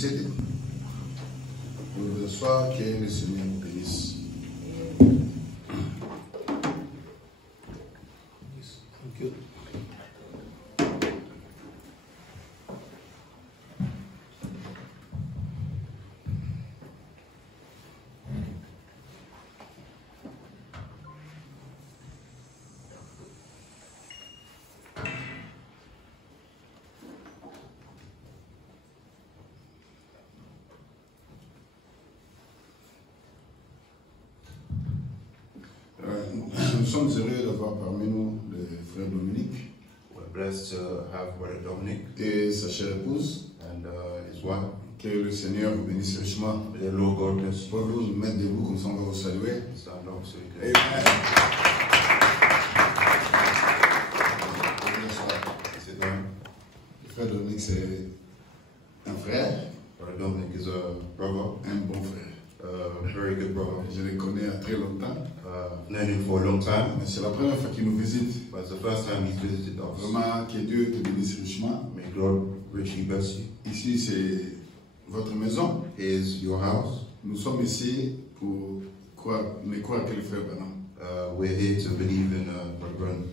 décédés. Pour le soir, que le Seigneur nous bénisse. Nous sommes heureux d'avoir parmi nous le frère Dominique. We're blessed to have Brother Dominic Et sa chère épouse. and his wife. Que le Seigneur vous bénisse richement. May the Lord God bless you. Pour vous mettre debout comme ça on va vous saluer. Stand up so you Amen. can sit down. Le frère Dominique, c'est un frère, Brother Dominic is a brother, un bon frère. a very good brother. Je le connais à très longtemps. I've known him for a long time, Mais c'est la première fois qu'il nous visite. but it's the first time he's visited us. Vraiment, que Dieu te bénisse richement. May God richly bless you. Ici, c'est votre maison. Here's your house. Nous sommes ici pour ne croire que le frère Branham. We're here to believe in Brother Branham,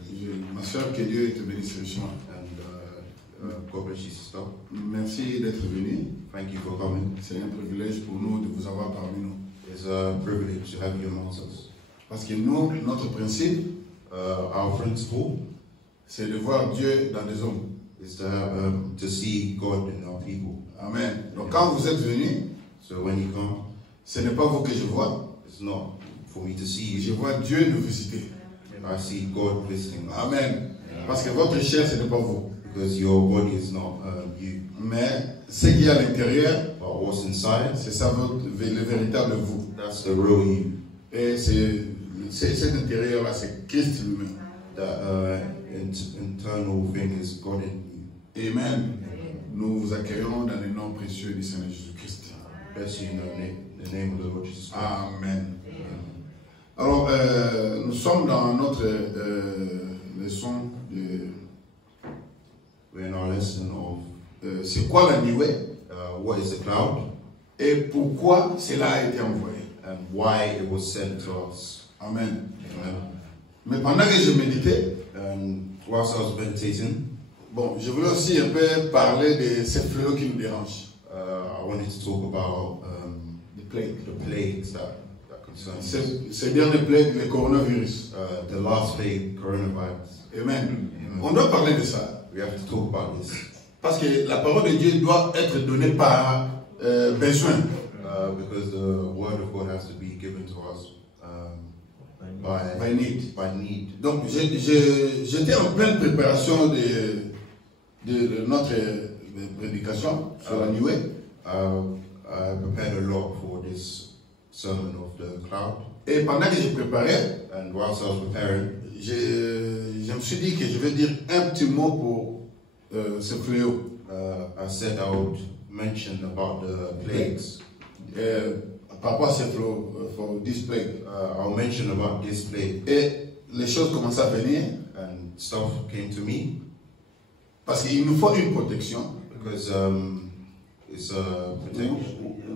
Ma soeur, que Dieu te bénisse richement. and God bless you, sister. Merci d'être venu. Thank you for coming. C'est un privilège pour nous de vous avoir parmi nous. It's a privilege to have you amongst us. Parce que nous, notre principe, Our principle c'est de voir Dieu dans les hommes. is to see God in our people. Amen. Donc quand vous êtes venus, So when you come, ce n'est pas vous que je vois. it's not for me to see Je you. vois Dieu nous visiter. I see God visiting us. Amen. Parce que votre chair, ce n'est pas vous. Because your body is not you. Mais ce qu'il y a à l'intérieur, But what's inside, c'est ça le véritable vous. that's the real you. Et cet intérieur-là, c'est Christ lui-même. That internal thing is God in you. Amen. Nous vous accueillons dans le nom précieux du Seigneur Jésus-Christ. Bless you in the name of the Lord Jesus Christ. Amen. Alors, nous sommes dans notre leçon de... We're in our lesson of c'est quoi la nuée what is the cloud et pourquoi cela a été envoyé. and why it was sent to us. Amen. Amen. Mais pendant que je méditais, And whilst I was meditating, bon, je voulais aussi un peu parler de ces fléaux qui nous dérangent. I wanted to talk about Les plagues. the plagues that concern us. Ces dernières plagues, le coronavirus. The last plague, coronavirus. Amen. On doit parler de ça. We have to talk about this Parce que la parole de Dieu doit être donnée par besoin. because the word of God has to be given to us By need. by need. Donc, j'étais en pleine préparation de notre prédication sur la nuée. I prepared a lot for this sermon of the cloud, Et pendant que je préparais, and whilst I was preparing, je me suis dit que je vais dire un petit mot pour ce fléau. I said I would mention about the plagues. Par rapport à ce fléau, for this plague. I'll mention about this plague, Et les choses commencent à venir and stuff came to me parce qu'il nous faut une protection. because it's a protection.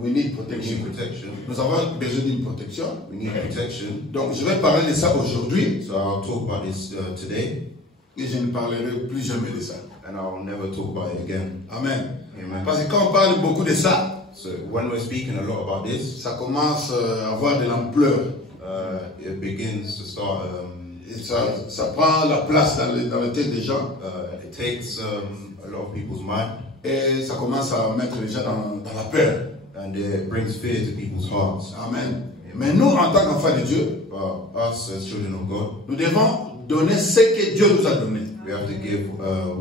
We need We protection. need protection. Nous avons besoin d'une protection. We need protection. Donc je vais parler de ça aujourd'hui So I'll talk about this today, et je ne parlerai plus jamais de ça. and I'll never talk about it again. Amen. Amen. Parce que quand on parle beaucoup de ça, So when we're speaking a lot about this, ça commence à avoir de l'ampleur. it begins to start. Et ça prend la place dans la tête des gens. It takes a lot of people's mind, Et ça commence à mettre les gens dans la peur. and it brings fear to people's hearts. Amen. Mais nous, en tant qu'enfants de Dieu, But us as children of God, nous devons donner ce que Dieu nous a donné. we have to give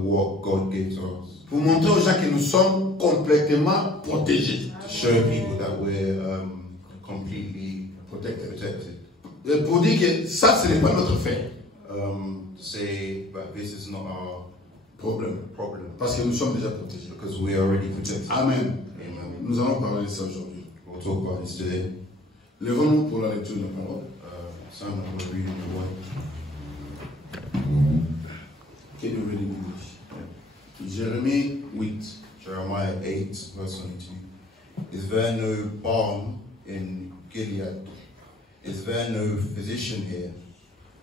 what God gave to us Pour montrer aux gens que nous sommes complètement protégés. to show people that we're completely protected. Et pour dire que ça, ce n'est pas notre fait. To say that this is not our Problème. problem Parce que nous sommes déjà protégés. because we are already protected. Amen. Amen. Nous allons parler de ça aujourd'hui. We'll talk about this today. Levons-nous pour la lecture de la parole. Simon will read the word. Can you read in English? Jérémie 8. Jeremiah 8, verse 22. Is there no balm in Gilead? Is there no physician here?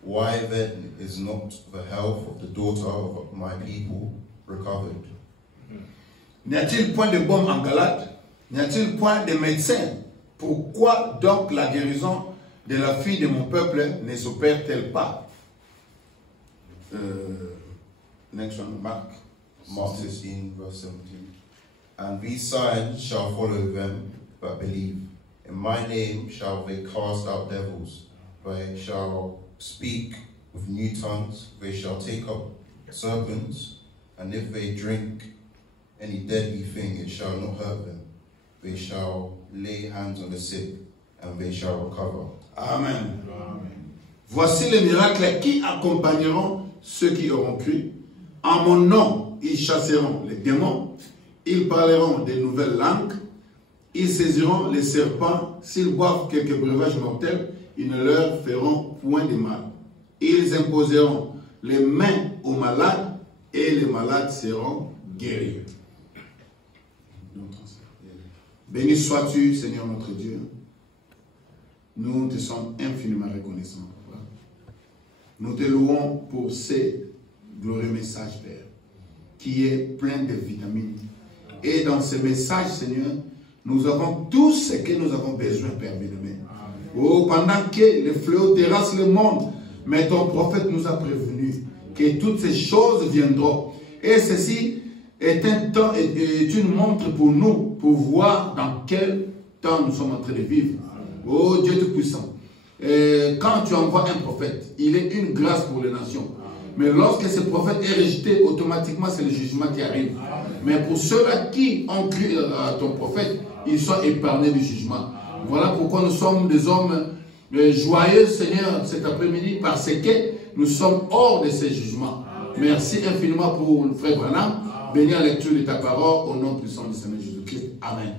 Why then is not the health of the daughter of my people recovered? N'y a-t-il point de baume en Galate? N'y a-t-il point de médecin? Pourquoi donc la guérison de la fille de mon peuple ne s'opère-t-elle pas? Next one, Mark 16, verse 17. And these signs shall follow them that believe. In my name shall they cast out devils. They shall speak with new tongues. They shall take up serpents. And if they drink any deadly thing, it shall not hurt them. They shall lay hands on the sick, and they shall recover. Amen. Amen. Voici les miracles qui accompagneront ceux qui auront cru. En mon nom, ils chasseront les démons. Ils parleront de nouvelles langues. Ils saisiront les serpents. S'ils boivent quelques breuvages mortels, ils ne leur feront point de mal. Ils imposeront les mains aux malades et les malades seront guéris. Béni sois-tu, Seigneur notre Dieu. Nous te sommes infiniment reconnaissants, Papa. Nous te louons pour ces glorieux messages, Père, qui est plein de vitamines. Et dans ce message, Seigneur, nous avons tout ce que nous avons besoin, Père bien-aimé. Oh, pendant que les fléaux terrassent le monde, mais ton prophète nous a prévenus que toutes ces choses viendront. Et ceci est un temps, est une montre pour nous, pour voir dans quel temps nous sommes en train de vivre. Oh Dieu Tout-Puissant, quand tu envoies un prophète, il est une grâce pour les nations. Mais lorsque ce prophète est rejeté, automatiquement c'est le jugement qui arrive. Mais pour ceux-là qui ont cru à ton prophète, ils sont épargnés du jugement. Voilà pourquoi nous sommes des hommes joyeux, Seigneur, cet après-midi, parce que nous sommes hors de ces jugements. Merci infiniment pour le frère Branham. Bénis la lecture de ta parole au nom puissant du Seigneur Jésus-Christ. Amen.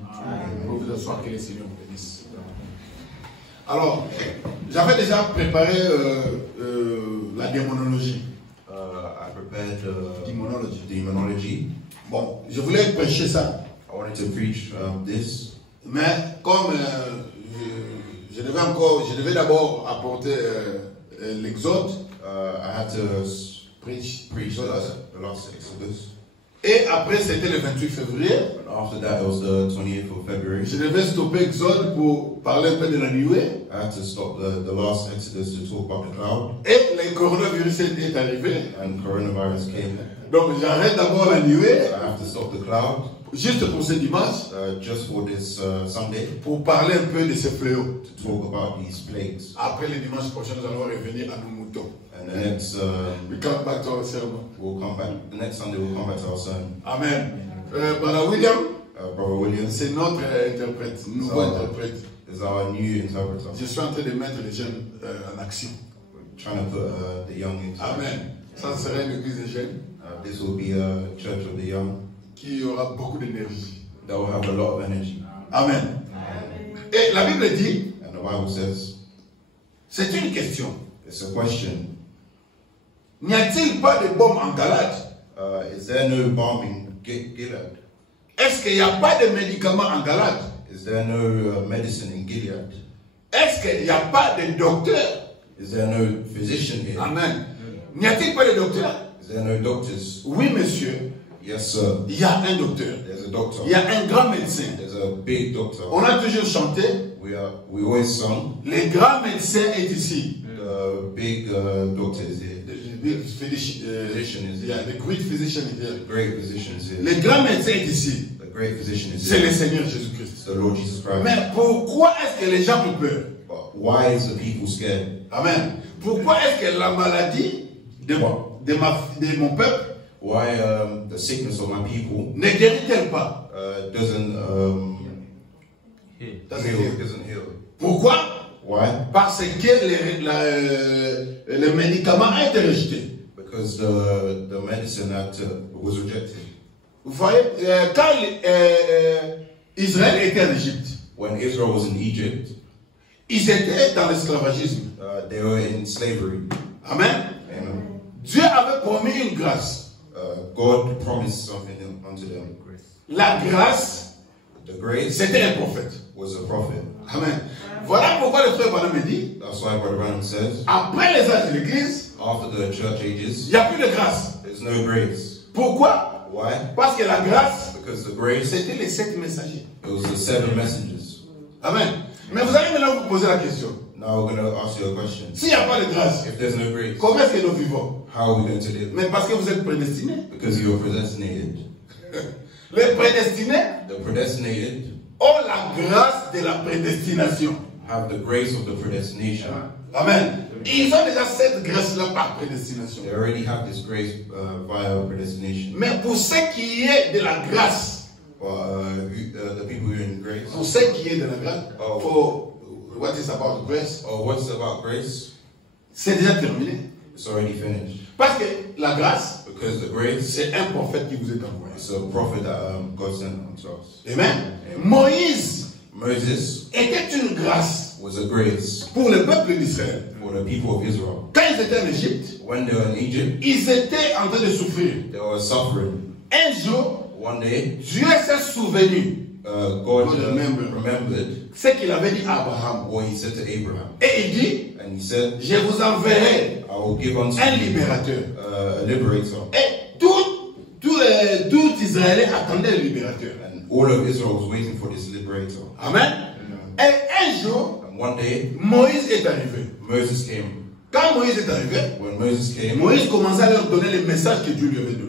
Pour vous asseoir, que le Seigneur vous bénisse. Alors, j'avais déjà préparé la démonologie. I prepared demonology. Bon, je voulais prêcher ça. I wanted to preach this. Mais comme je devais d'abord apporter l'Exode. I had to preach the last Exodus. Et après, c'était le 28 février. After that, it was the 28th of February. Je devais stopper Exode pour parler un peu de la nuée. I had to stop the last Exodus to talk about the cloud. Et le coronavirus est arrivé. And coronavirus came. Donc j'arrête d'abord la nuée. I have to stop the cloud. Juste pour ce dimanche. Just for this Sunday. Pour parler un peu de ces fléaux. To talk about these plagues. Après le dimanche prochain, nous allons revenir à nos moutons. And the next, we come back to our sermon. We'll come back. The next Sunday we'll come back to our sermon. Amen. Brother William. Brother William. C'est notre interprète, nouveau interprète. Is our new interpreter. Je suis en train de mettre les jeunes en action. We're trying to put the young into action. Amen. Ça sera une église de jeunes. This will be a church of the young. Qui aura beaucoup d'énergie. That will have a lot of energy. Amen. Et la Bible dit. And the Bible says. C'est une question. It's a question. N'y a-t-il pas de baume en Galate? Is there no balm in Gilead? Est-ce qu'il n'y a pas de médicaments en Galate? Is there no medicine in Gilead? Est-ce qu'il n'y a pas de docteur? Is there no physician here? Amen. N'y a-t-il pas de docteur? Is there no doctors? Oui, monsieur. Yes, sir. Il y a un docteur. There's a doctor. Il y a un grand médecin. There's a big doctor. On a toujours chanté. We always sung. Le grand médecin est ici. The big doctor is here. The big physician is here. Yeah, the great physician is here. The great physician is here. Le grand médecin est ici. The great physician is C'est here. le Seigneur Jésus-Christ. The Lord Jesus Christ. Mais pourquoi est-ce que les gens ont peur? But why is the people scared? Amen. Pourquoi est-ce que la maladie de mon peuple, why the sickness of my people ne guérit-elle pas? Doesn't heal. Pourquoi? Why? Parce que le médicament a été rejeté. Because the medicine was rejected. Vous voyez, quand Israël était en Égypte, when Israel was in Egypt, ils étaient dans l'esclavagisme. They were in slavery. Amen. Amen. Dieu avait promis une grâce. God promised something unto them. La grâce The grace c'était un prophète. was a prophet. Amen. Voilà pourquoi le frère Branham me dit, That's why Brother Branham says, après les âges de l'église, after the church il ages, n'y a plus de grâce. there's no grace. Pourquoi? Why? Parce que la grâce, Because the grace, c'était les 7 messagers. it was the 7 messengers. Amen. Mais vous allez maintenant vous poser la question. Now we're going to ask you a question. S'il n'y a pas de grâce, If there's no grace, comment est-ce que nous vivons? how are we going to live? Mais parce que vous êtes prédestinés. Because you are predestinated. Les prédestinés The predestinated ont la grâce de la prédestination. have the grace of the predestination. Amen. Ils ont déjà cette grâce-là par prédestination. They already have this grace via predestination. Mais pour ce qui est de la grâce, But the people who are in grace, pour ce qui est de la grâce, Oh. for what is about grace, or what's about grace, c'est déjà terminé. it's already finished. Parce que la grâce, Because the grace, c'est un prophète qui vous est envoyé. it's a prophet that God sent unto us. Amen. Moïse Moses était une grâce was a grace pour le peuple d'Israël. for the people of Israel. Quand ils étaient en Égypte, When they were in Egypt, ils étaient en train de souffrir. they were suffering. Un jour, One day, Dieu s'est souvenu God God remembered. remembered ce qu'il avait dit à Abraham. what he said to Abraham. Et il dit, And he said, je vous enverrai I will give unto un you libérateur. a liberator. Et tout Israël attendait le libérateur. And all of Israel was waiting for this liberator. Amen. Et un jour, And one day, Moïse est arrivé. Moses came. Quand Moïse est arrivé, When Moses came, Moïse commençait à leur donner les messages que Dieu lui avait donnés.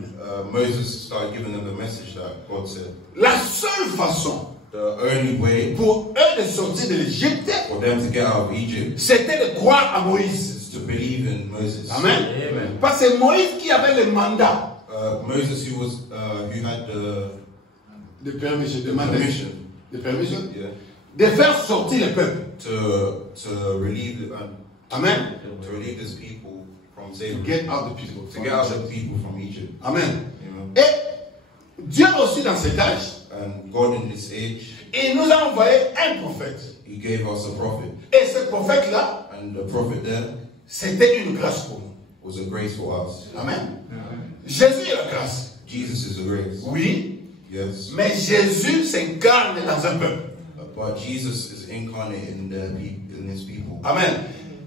Moses started giving them the message that God said. La seule façon The only way pour eux de sortir de l'Égypte, for them to get out of Egypt c'était de croire à Moïse. is to believe in Moses. Amen. Parce que c'est Moïse qui avait le mandat Moses, who had the de permission, permission, de permission, yeah, de faire sortir le peuple. to relieve Amen. to relieve his people from To slavery, get out the people. to get out the people from Egypt. Amen. You know? Et Dieu aussi dans cet âge, And God in this age, il nous a envoyé un prophète. He gave us a prophet, Et ce prophète-là, and the prophet there c'était une grâce pour nous. was a grace for us. Amen. Jésus est la grâce. Jesus is a grace, Oui, yes, mais Jésus s'incarne dans un peuple. but Jesus is incarnate in His people. Amen.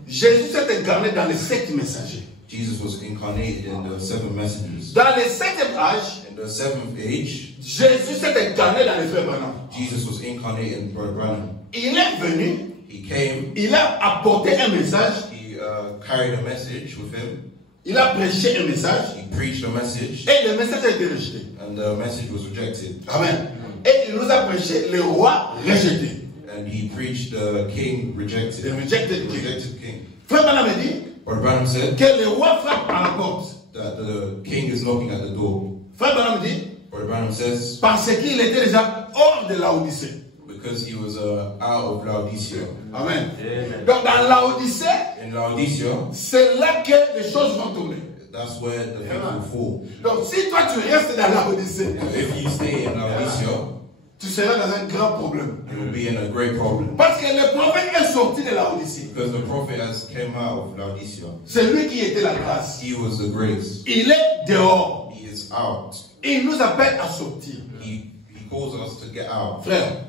Jésus s'est incarné dans les 7 messagers. Jesus was incarnated in the 7 messengers. Dans le 7e âge, In the 7th age, Jésus s'est incarné dans les frères Branham. Jesus was incarnated in Brother Branham. Il est venu, He came, il a apporté un message, he carried a message with him, il a prêché un message, he preached a message, et le message a été rejeté. and the message was rejected. Amen. Et il nous a prêché le roi rejeté. And he preached the king rejected. The rejected king. Rejected king. Frère Branham dit Brother Branham said que le roi frappe à la porte. that the king is knocking at the door. Frère Branham dit Brother Branham says parce qu'il était déjà hors de Laodicée. because he was out of Laodicea. Amen. Donc dans Laodicée, In Laodicea, c'est là que les choses vont tourner. that's where the people fall. Donc si toi tu restes dans Laodicée, If you stay in Laodicea, tu seras dans un grand problème. you will be in a great problem. Parce que le prophète est sorti de Laodicée. Because the prophet has came out of Laodicea. C'est lui qui était la grâce. He was the grace. Il est dehors. He is out. Il nous appelle à sortir. He calls us to get out. Frère,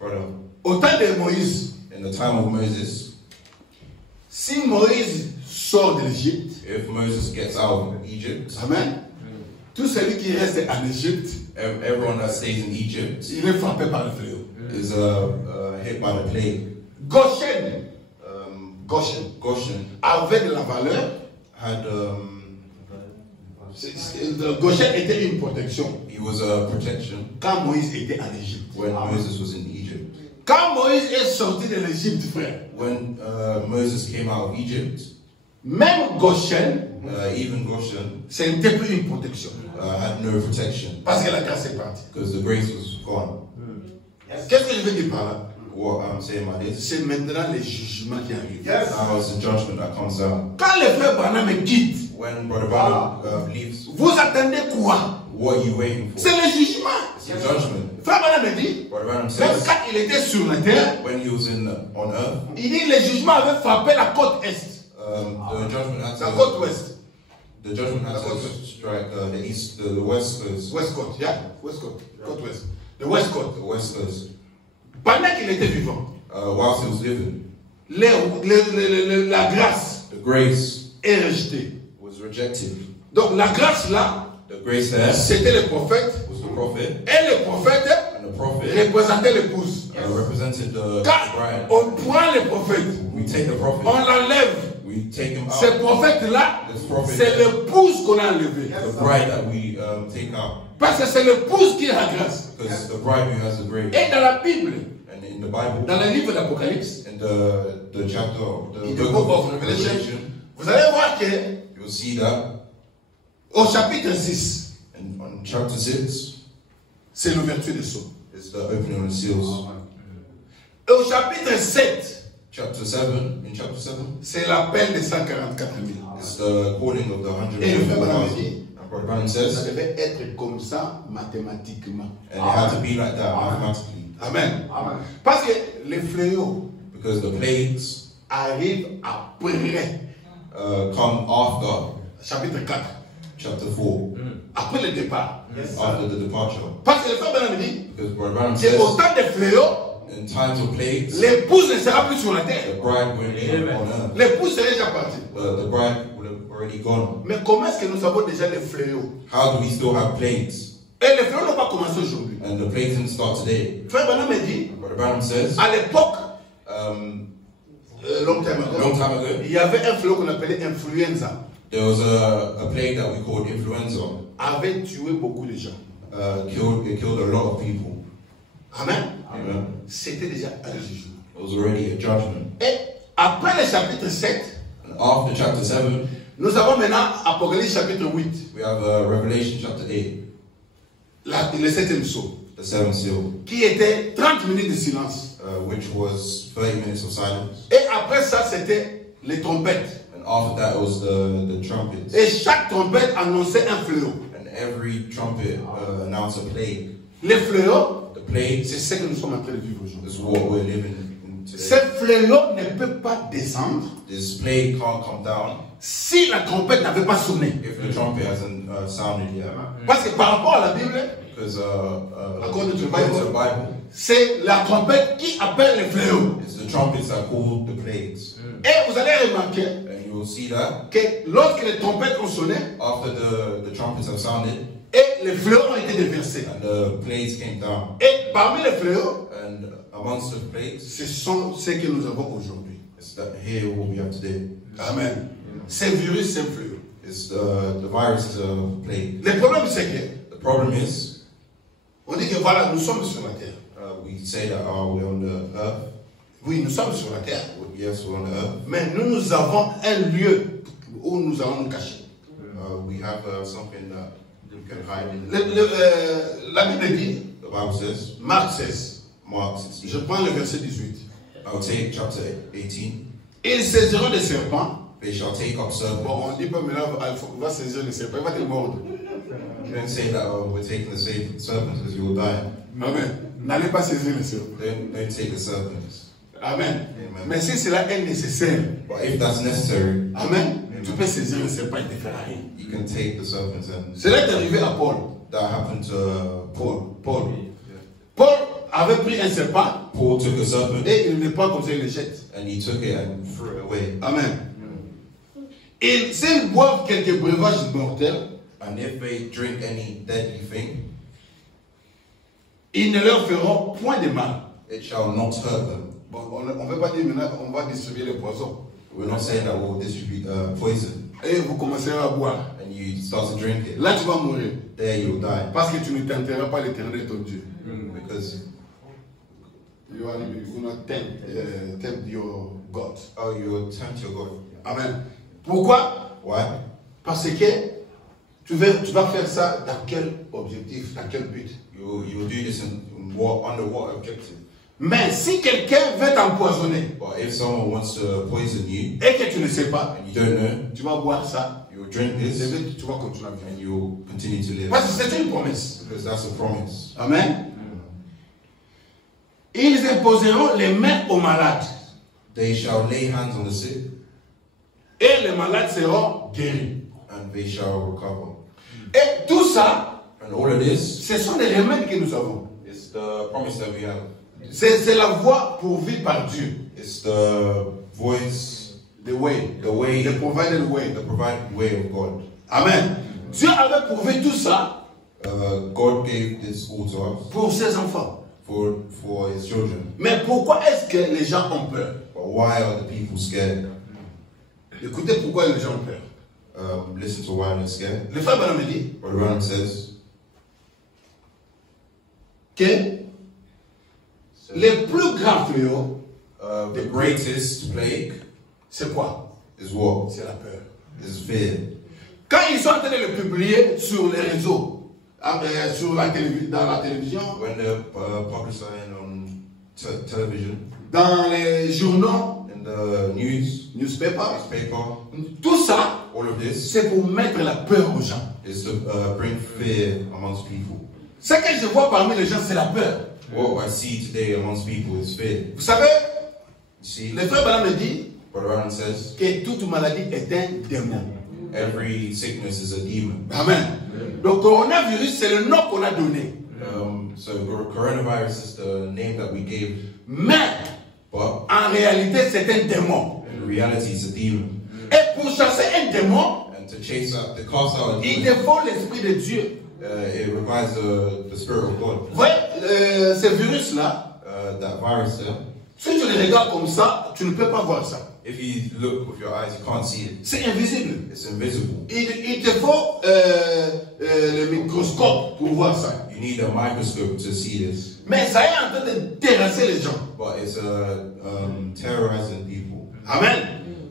Brother, au temps de Moïse, in the time of Moses, si Moïse sort de l'Égypte, if Moses gets out of Egypt, amen, tout celui qui reste en Égypte, everyone that stays in Egypt il est frappé par le fléau. is hit by the plague. Goshen, Goshen avait de la valeur. had Goshen était une protection he was a protection quand Moïse était en Égypte. when Moses was in Egypt. Quand Moïse est sorti de l'Égypte, frère, When Moses came out of Egypt, même Goshen, even Goshen ce n'était plus une protection. had no protection Parce que la grâce est partie. because the grace was gone. Qu'est-ce que je veux dire par là? What I'm saying by this, C'est maintenant les jugements qui arrivent. now it's the judgment that comes out. Quand le frère Branham me quitte, When Brother Branham leaves, vous attendez quoi? what are you waiting for? C'est le jugement. It's the judgment. Frère Branham me dit, Brother Branham même says quand il était sur la terre, when he was on earth, il dit le jugement avait frappé la côte est, the judgment had la côte to ouest. the judgment had to strike the east, the west coast. West Coast, yeah, West Coast, côte ouest. The West Coast. the West Coast. Pendant qu'il était vivant, Whilst he was living, la grâce the grace est rejetée. was rejected. Donc la grâce là, The grace there c'était le prophète. was the prophet, Et le prophète and the prophet représentait l'épouse. represented the Quand bride. on prend le prophète, We take the prophet, on l'enlève. we take him Ce out. prophète-là, This prophet, c'est l'épouse qu'on a enlevée. the bride that we take out. Parce que c'est l'épouse qui a la grâce. Because the bride who has the grace. Et dans la Bible, And in the Bible, dans le livre d'Apocalypse, in the chapter of the in the book book of of Revelation, Revelation, vous allez voir que you'll see that au chapitre 6, on chapter 6 c'est l'ouverture des sceaux. is the opening of the seals. Et au chapitre 7, Chapter 7, in chapter 7, c'est l'appel des 144 000. it's the calling of the Et le frère Branham 144,000. dit, And Brother Branham ça says, devait être comme ça mathématiquement. and it had to be like that mathematically. Amen. Parce que les fléaux Because the plagues arrivent après, come after chapitre 4, chapter 4, après le départ. after the departure. Parce que le frère Branham dit, Because Brother Branham c'est says, au temps des fléaux, in times of plagues, l'épouse ne sera plus sur la terre. the bride will be on earth. L'épouse serait déjà partie. The bride will have already gone. Mais comment est-ce que nous avons déjà les fléaux? How do we still have plagues? Et les fléaux n'ont pas commencé aujourd'hui. And the plagues didn't start today. Frère Branham me dit, Brother Branham says, à l'époque, long time a long ago, time ago, il y avait un fléau qu'on appelait influenza. there was a plague that we called influenza. Avait tué beaucoup de gens. It killed a lot of people. Amen. Amen. C'était déjà un jugement. It was already a judgment. Et après le chapitre 7, And after chapter 7, nous avons maintenant Apocalypse chapitre 8, we have Revelation chapter 8, le septième sceau, the seventh seal, qui était 30 minutes de silence. which was 30 minutes of silence. Et après ça, c'était les trompettes. And after that, it was the trumpets. Et chaque trompette annonçait un fléau. And every trumpet announced a plague. Les fléaux, The plague c'est ce que nous sommes en train de vivre aujourd'hui. is what we're living in today. Ce fléau ne peut pas descendre This plague can't come down si la trompette n'avait pas sonné. if the trumpet hasn't sounded yet. Parce que par rapport à la Bible, Because According to the according Bible, to the Bible, c'est la trompette qui appelle les fléaux. it's the trumpets that call the plagues. Et vous allez remarquer And you will see that que lorsque les trompettes ont sonné after the trumpets have sounded et les fléaux ont été déversés. and the plagues came down. Et parmi les fléaux, And amongst the plagues, ce sont ceux que nous avons aujourd'hui. it's that here what we have today. Amen. Ces virus, ces fléaux. It's the virus is a plague. Le problème, c'est que The problem is, on dit que voilà, nous sommes sur la terre. we say that we're on the earth. Oui, nous sommes sur la terre. Yes, we're on the earth. Mais nous avons un lieu où nous allons nous cacher. We have something that we can hide in. La Bible dit, The Bible says, Marc 16, Mark je 16. prends le verset 18. I'll take chapter 18. Ils saisiront des serpents. They shall take up serpents. Bon, on dit pas, mais là, il va saisir les serpents, il va te mordre. You don't say that we're taking the serpents because you will die. Amen. N'allez pas saisir les serpents. Don't take the serpents. Amen. Amen. Mais si cela est nécessaire, But if that's necessary, Amen, tu peux saisir le serpent et te faire rien. you can take the serpents. And Cela est arrivé à Paul. that happened to Paul. Paul. Paul avait pris un serpent Paul took a serpent et il ne le prend comme ça, il le jette. and he took it and threw it away. Amen. Et s'ils boivent quelques breuvages mortels, And if they drink any deadly thing, ils ne leur feront point de mal. it shall not hurt them. Bon, on ne veut pas dire maintenant qu'on va distribuer les poisons. We're not saying that we'll distribute poison Et vous commencerez à boire. and you start to drink it. Là, tu vas mourir. There you'll die. Parce que tu ne tenteras pas l'Éternel ton Dieu. Because, You will not tempt your God. oh, you'll tempt your God. Amen. Pourquoi? Why? Parce que tu vas faire ça dans quel objectif, dans quel but? You'll do this under what objective? Mais si quelqu'un veut t'empoisonner But if someone wants to poison you et que tu ne sais pas, and you don't know, tu vas boire ça, you'll drink et this tu vas continuer à vivre. and you'll continue to live. Parce que c'est une promesse. Because that's a promise. Amen. Ils imposeront les mains aux malades They shall lay hands on the sick et les malades seront guéris. and they shall recover. Et tout ça, And all of this, ce sont des remèdes que nous avons. the promise that we have. C'est la voie pourvue par Dieu. It's the voice, The way. the way, The provided way. the provided way of God. Amen. Dieu avait pourvu tout ça God gave this all to us pour ses enfants. for His children. Mais pourquoi est-ce que les gens ont peur? But why are the people scared? Écoutez pourquoi les gens ont peur. Listen to why they're scared. Le frère Branham me dit Brother Branham says que les plus grands fléaux, the greatest plague c'est quoi? is what? C'est la peur. Is fear. Quand ils sont en train de le publier sur les réseaux, sur la dans la télévision, When they're publicizing on television, dans les journaux, in the newspaper, newspaper, tout ça, all of this c'est pour mettre la peur aux gens. is to bring fear amongst people. Ce que je vois parmi les gens, c'est la peur. What I see today amongst people is fear. Vous savez, You see, le frère Branham me dit Brother Branham says que toute maladie est un démon. every sickness is a demon. Amen. Le coronavirus, c'est le nom qu'on a donné. So coronavirus is the name that we gave, Mais, but en réalité, c'est un démon. in reality it's a demon. Et pour chasser un démon, And to cast out a il demon, te faut l'esprit de Dieu. it requires the spirit of God. Vous voyez, ce virus-là, That virus there, si tu le regardes comme ça, tu ne peux pas voir ça. if you look with your eyes, you can't see it. C'est invisible. It's invisible. Il te faut le microscope pour voir ça. You need a microscope to see this. Mais ça est en train de terrasser les gens. But it's terrorizing people. Amen.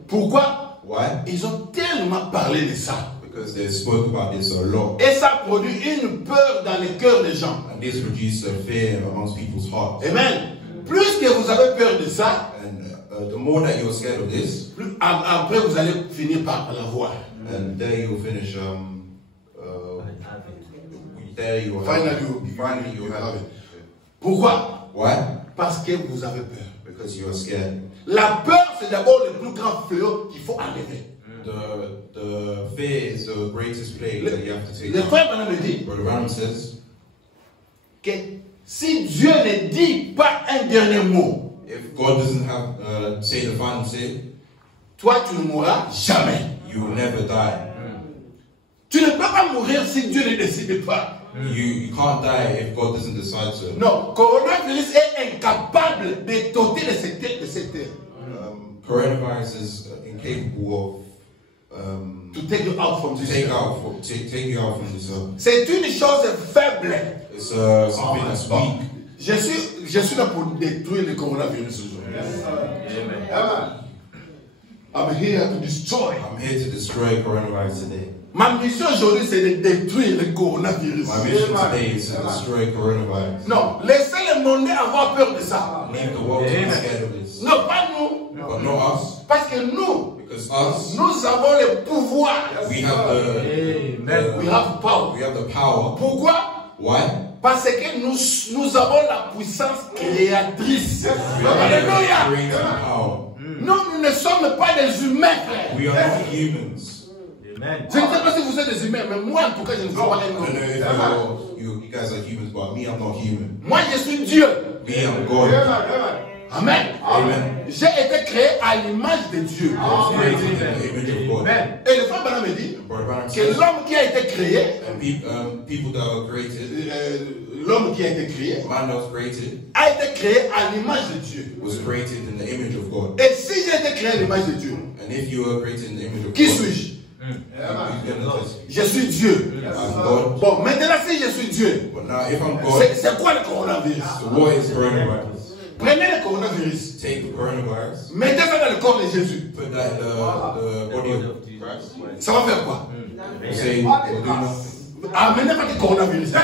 Pourquoi? Why? Ils ont tellement parlé de ça. Because they spoke about this a lot. Et ça produit une peur dans les cœurs des gens. And this produced a fear amongst people's hearts. Amen. Plus que vous avez peur de ça, And the more that you're scared of this, plus après vous allez finir par la voir. and there you'll finish. There you will finally you'll have it. Pourquoi? Why? Parce que vous avez peur. Because you are scared. La peur, c'est d'abord le plus grand fléau qu'il faut enlever. The fear is the greatest plague that you have to take Le out. frère Branham me dit Brother Branham says, que si Dieu ne dit pas un dernier mot, if God doesn't have say the final say, toi tu ne mourras jamais. you will never die. Tu ne peux pas mourir si Dieu ne décide pas. You can't die if God doesn't decide so. Non, coronavirus est incapable de t'ôter de cette terre. Coronavirus is incapable of To take you out from this take earth. you out from this earth. C'est une chose faible. It's something that's weak. Je suis là pour détruire le coronavirus aujourd'hui. I'm here to destroy. I'm here to destroy coronavirus today. Ma mission aujourd'hui, c'est de détruire le coronavirus. My mission today is to destroy coronavirus. Non, laissez le monde avoir peur de ça. Leave the world to be scared of this. Non, pas nous. But not us. Parce que nous, Because us, nous avons le pouvoir. we have We have power. we have the power. Pourquoi? Why? Parce que nous avons la puissance créatrice. We have Alléluia. creative power. Nous ne sommes pas des humains, frère. We are not humans. Je ne sais pas si vous êtes des humains, mais moi, en tout cas, je ne suis pas un I don't know homme. if you guys are humans, but me, I'm not human. Moi, je suis Dieu. Me, I'm God. Amen. Amen. J'ai été créé à l'image de Dieu. Created in the image of God. Et le frère Branham me dit Brother Branham que says, l'homme qui a été créé, and people that are created, l'homme qui a été créé, man that was created, a été créé à l'image de Dieu. was created in the image of God. Et si j'ai été créé à l'image de Dieu, And if you were created in the image of qui God, suis-je? who's gonna test you? Je suis Dieu. I'm God. Bon, maintenant si je suis Dieu, But now, if I'm God, c'est quoi le coronavirus? so what is coronavirus? Prenez le coronavirus, Take the coronavirus, mettez ça dans le corps de Jésus. put that in the body of Christ. Ça va faire quoi? Say, we'll do nothing. Amenez pas le coronavirus. Your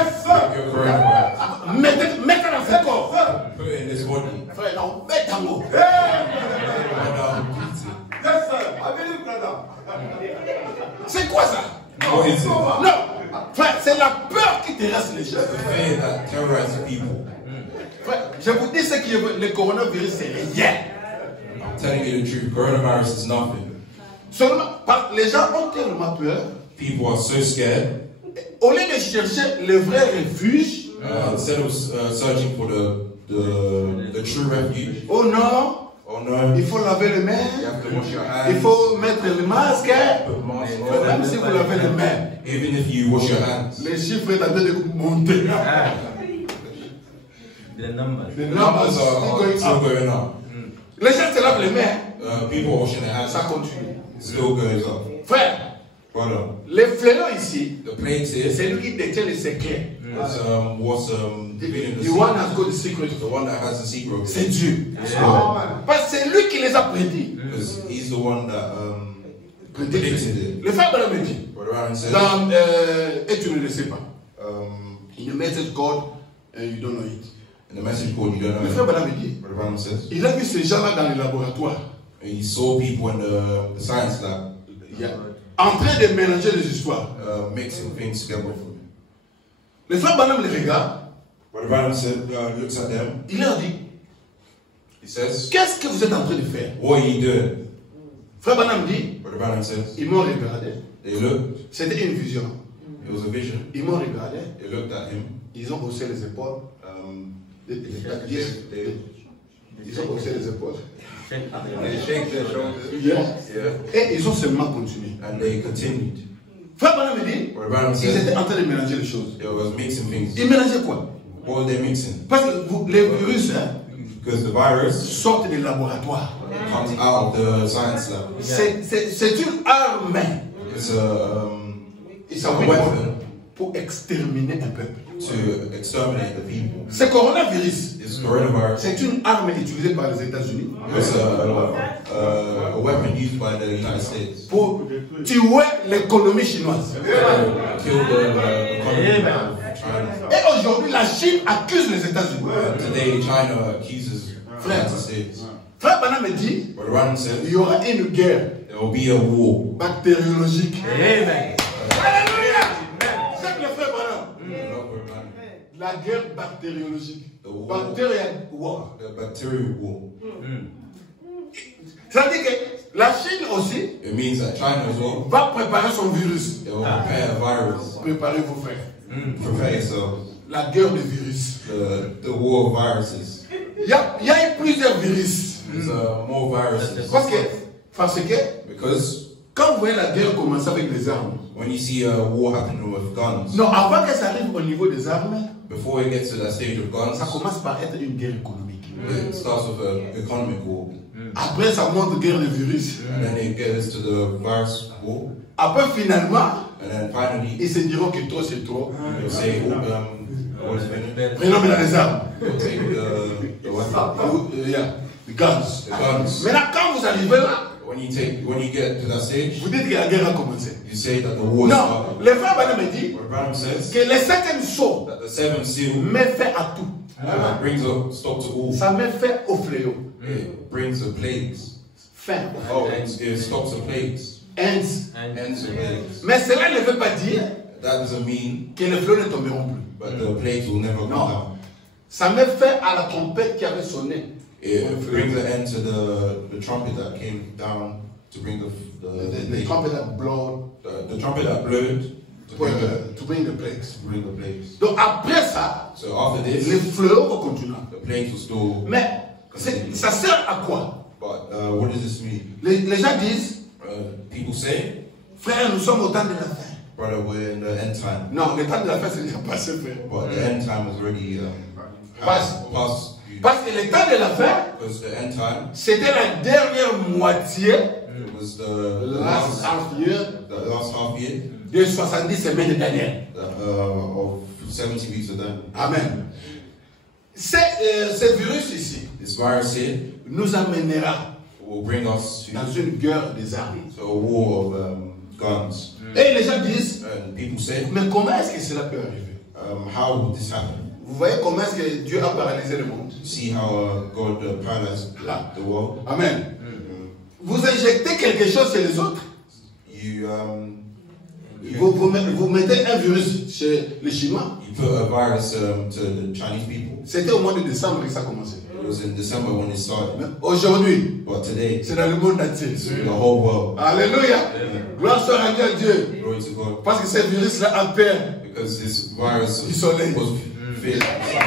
coronavirus. Mettez dans ce corps. Put it in this body. Frère, non, mettez en haut. And C'est quoi ça? what is it? Non, frère, c'est la peur qui terrasse les gens. The fear that terrorizes people. Frère, je vous dis ce qui est le coronavirus, c'est rien. I'm telling you the truth. Coronavirus is nothing. Seulement, les gens ont tellement peur. People are so scared. Au lieu de chercher le vrai refuge, Instead of searching for the true refuge. Oh non, Oh no, il faut laver les mains. you have to wash your hands. Il faut mettre le masque. Put mask Même si on. vous lavez les mains, Even if you wash your hands. les chiffres sont en train de monter. The numbers. Les The numbers still are still going up. Les gens se lavent les mains, People washing their hands ça continue. still goes up. Frère, Brother, les fléaux ici, the plates here c'est lui qui détient les secrets. is what's revealing the The one secret. has got the secret. The one that has the secret. C'est Dieu. Yeah. Parce que c'est lui qui les a prédits. Because he's the one that Prédicted. predicted it. Le frère Branham me dit, Brother Aaron said, dans, et tu ne le sais pas. um, In the message called, you don't know it. in the message called You Don't Le frère Know. Branham me dit, Brother Aaron says, il a vu ces gens-là dans les laboratoires, he saw people in the science lab en train de mélanger les histoires. mixing things together. Le frère Branham les regarde, Brother Aaron said, looks at them. il leur dit, He says, qu'est-ce que vous êtes en train de faire? what are you doing? Frère Branham dit, Brother Aaron says, ils m'ont regardé. they looked. C'était une vision. It was a vision. Ils m'ont regardé, They looked at him. ils ont haussé les épaules. They Ils ont haussé les épaules. shake their shoulders. Yeah. Yeah. Et ils ont seulement continué. And they continued. Frère Branham me dit, Brother Aaron ils said, étaient en train de mélanger les choses. they was mixing things. Ils mélangeaient quoi? What were they mixing? Parce que les virus Because the virus sortent des laboratoires. comes out of the science lab. C'est une arme. It's a Ils sont weapon pour exterminer un peuple. to exterminate the people. Ce coronavirus, This coronavirus c'est une arme utilisée par les États-Unis is a weapon used by the United States pour tuer l'économie chinoise. to kill the economy of China. Et aujourd'hui, la Chine accuse les États-Unis. Today, China accuses the United States. Frère Branham me dit, But Iran said il y aura une guerre there will be a war. bactériologique. Amen. Alléluia! C'est le frère Branham. La guerre bactériologique. The war. Bacterial war. The bacterial war. Ça dit que la Chine aussi It means that China as well, va préparer son virus. they will prepare a virus. Préparez vos frères. Prepare yourselves. La guerre des virus. The war of viruses. Il y a eu plusieurs virus. There's more viruses. Parce que Because quand vous voyez la guerre commencer avec des armes, when you see a war happening with guns, non, avant que ça arrive au niveau des armes, before it gets to that stage of guns, ça commence par être une guerre économique. it starts with an economic war. Après, ça monte guerre des virus. And then it gets to the virus war. Après, finalement, And then finally, ils se diront que trop c'est trop. they'll say, what is it? Prenons maintenant les armes. They'll take the weapon. Yeah, the guns. The guns. Maintenant, quand vous arrivez là, When you get to that stage, vous dites que la guerre a commencé. you say that the war Non, started. le frère Branham me dit What Branham says, que le septième saut that the seventh seal met fin à tout. brings a stop to all. Ça met fin au fléau. It brings the plagues. Fin. Oh, it stops the plagues. Ends. Ends the plagues. Mais cela ne veut pas dire That doesn't mean que les fléaux ne tomberont plus. but the plagues will never come Non. down. Ça met fin à la trompette qui avait sonné. It brings an end to the trumpet that came down to bring The trumpet that blow the trumpet that blowed to bring the plagues. bring the plagues. Donc après ça, So after les this, fléaux vont continuer. the plagues will still. Mais ça sert à quoi? But what does this mean? Les gens disent, People say, frère, nous sommes au temps de la fin. brother, we're in the end time. Non, le temps de la fin, c'est déjà passé, frère. But the end time was already Past. past. Parce que le temps de la fin, Because the end time, c'était la dernière moitié, it was the last half year, last half year des 70 semaines de Daniel. of 70 weeks of Daniel. Amen. Ce virus ici This virus here nous amènera will bring us to dans une guerre des armes. a war of guns. Et les gens disent, And people say, mais comment est-ce que cela peut arriver? how would this happen? Vous voyez comment est-ce que Dieu a paralysé le monde? See how God paralyzed the world. Amen. Vous injectez quelque chose chez les autres. Vous mettez un virus chez les Chinois. You put a virus to the Chinese people. C'était au mois de décembre que ça a commencé. It was in December when it started. Aujourd'hui, But today, c'est dans le monde entier. the whole world. Alléluia. Gloire soit rendue à Dieu. Glory to God. Parce que ce virus-là a peur Because this virus du soleil. was fear of the sun.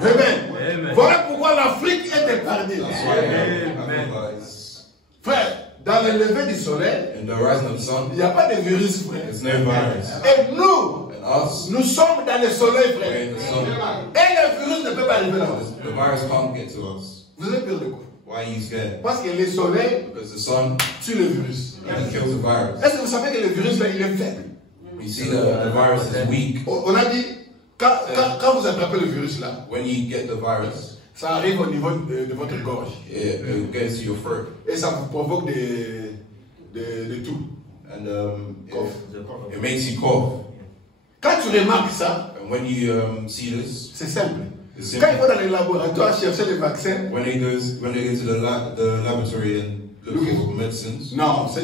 Amen. Voilà pourquoi l'Afrique est épargnée. That's why Africa is... Frère, dans le lever du soleil, In the rising of the sun, il n'y a pas de virus, frère. there's no virus. Et nous, And us, nous sommes dans le soleil, we're frère. in the sun. Et le virus ne peut pas arriver là-bas. The virus can't get to us. Vous avez peur de quoi? Why are you scared? Parce que le soleil Because the sun tue le virus. even kills the virus. Est-ce que vous savez que le virus, là, il est faible? You see the virus is weak. On a dit, quand vous attrapez le virus, là, When you get the virus, ça arrive au niveau de votre gorge. it gets to your throat. Et ça vous provoque de tout. And Cough. it makes you cough. Quand tu remarques ça, And when you see this, c'est simple. it's Quand simple. ils vont dans les laboratoires chercher les vaccins, When they go to the laboratory and look for medicines, non, ce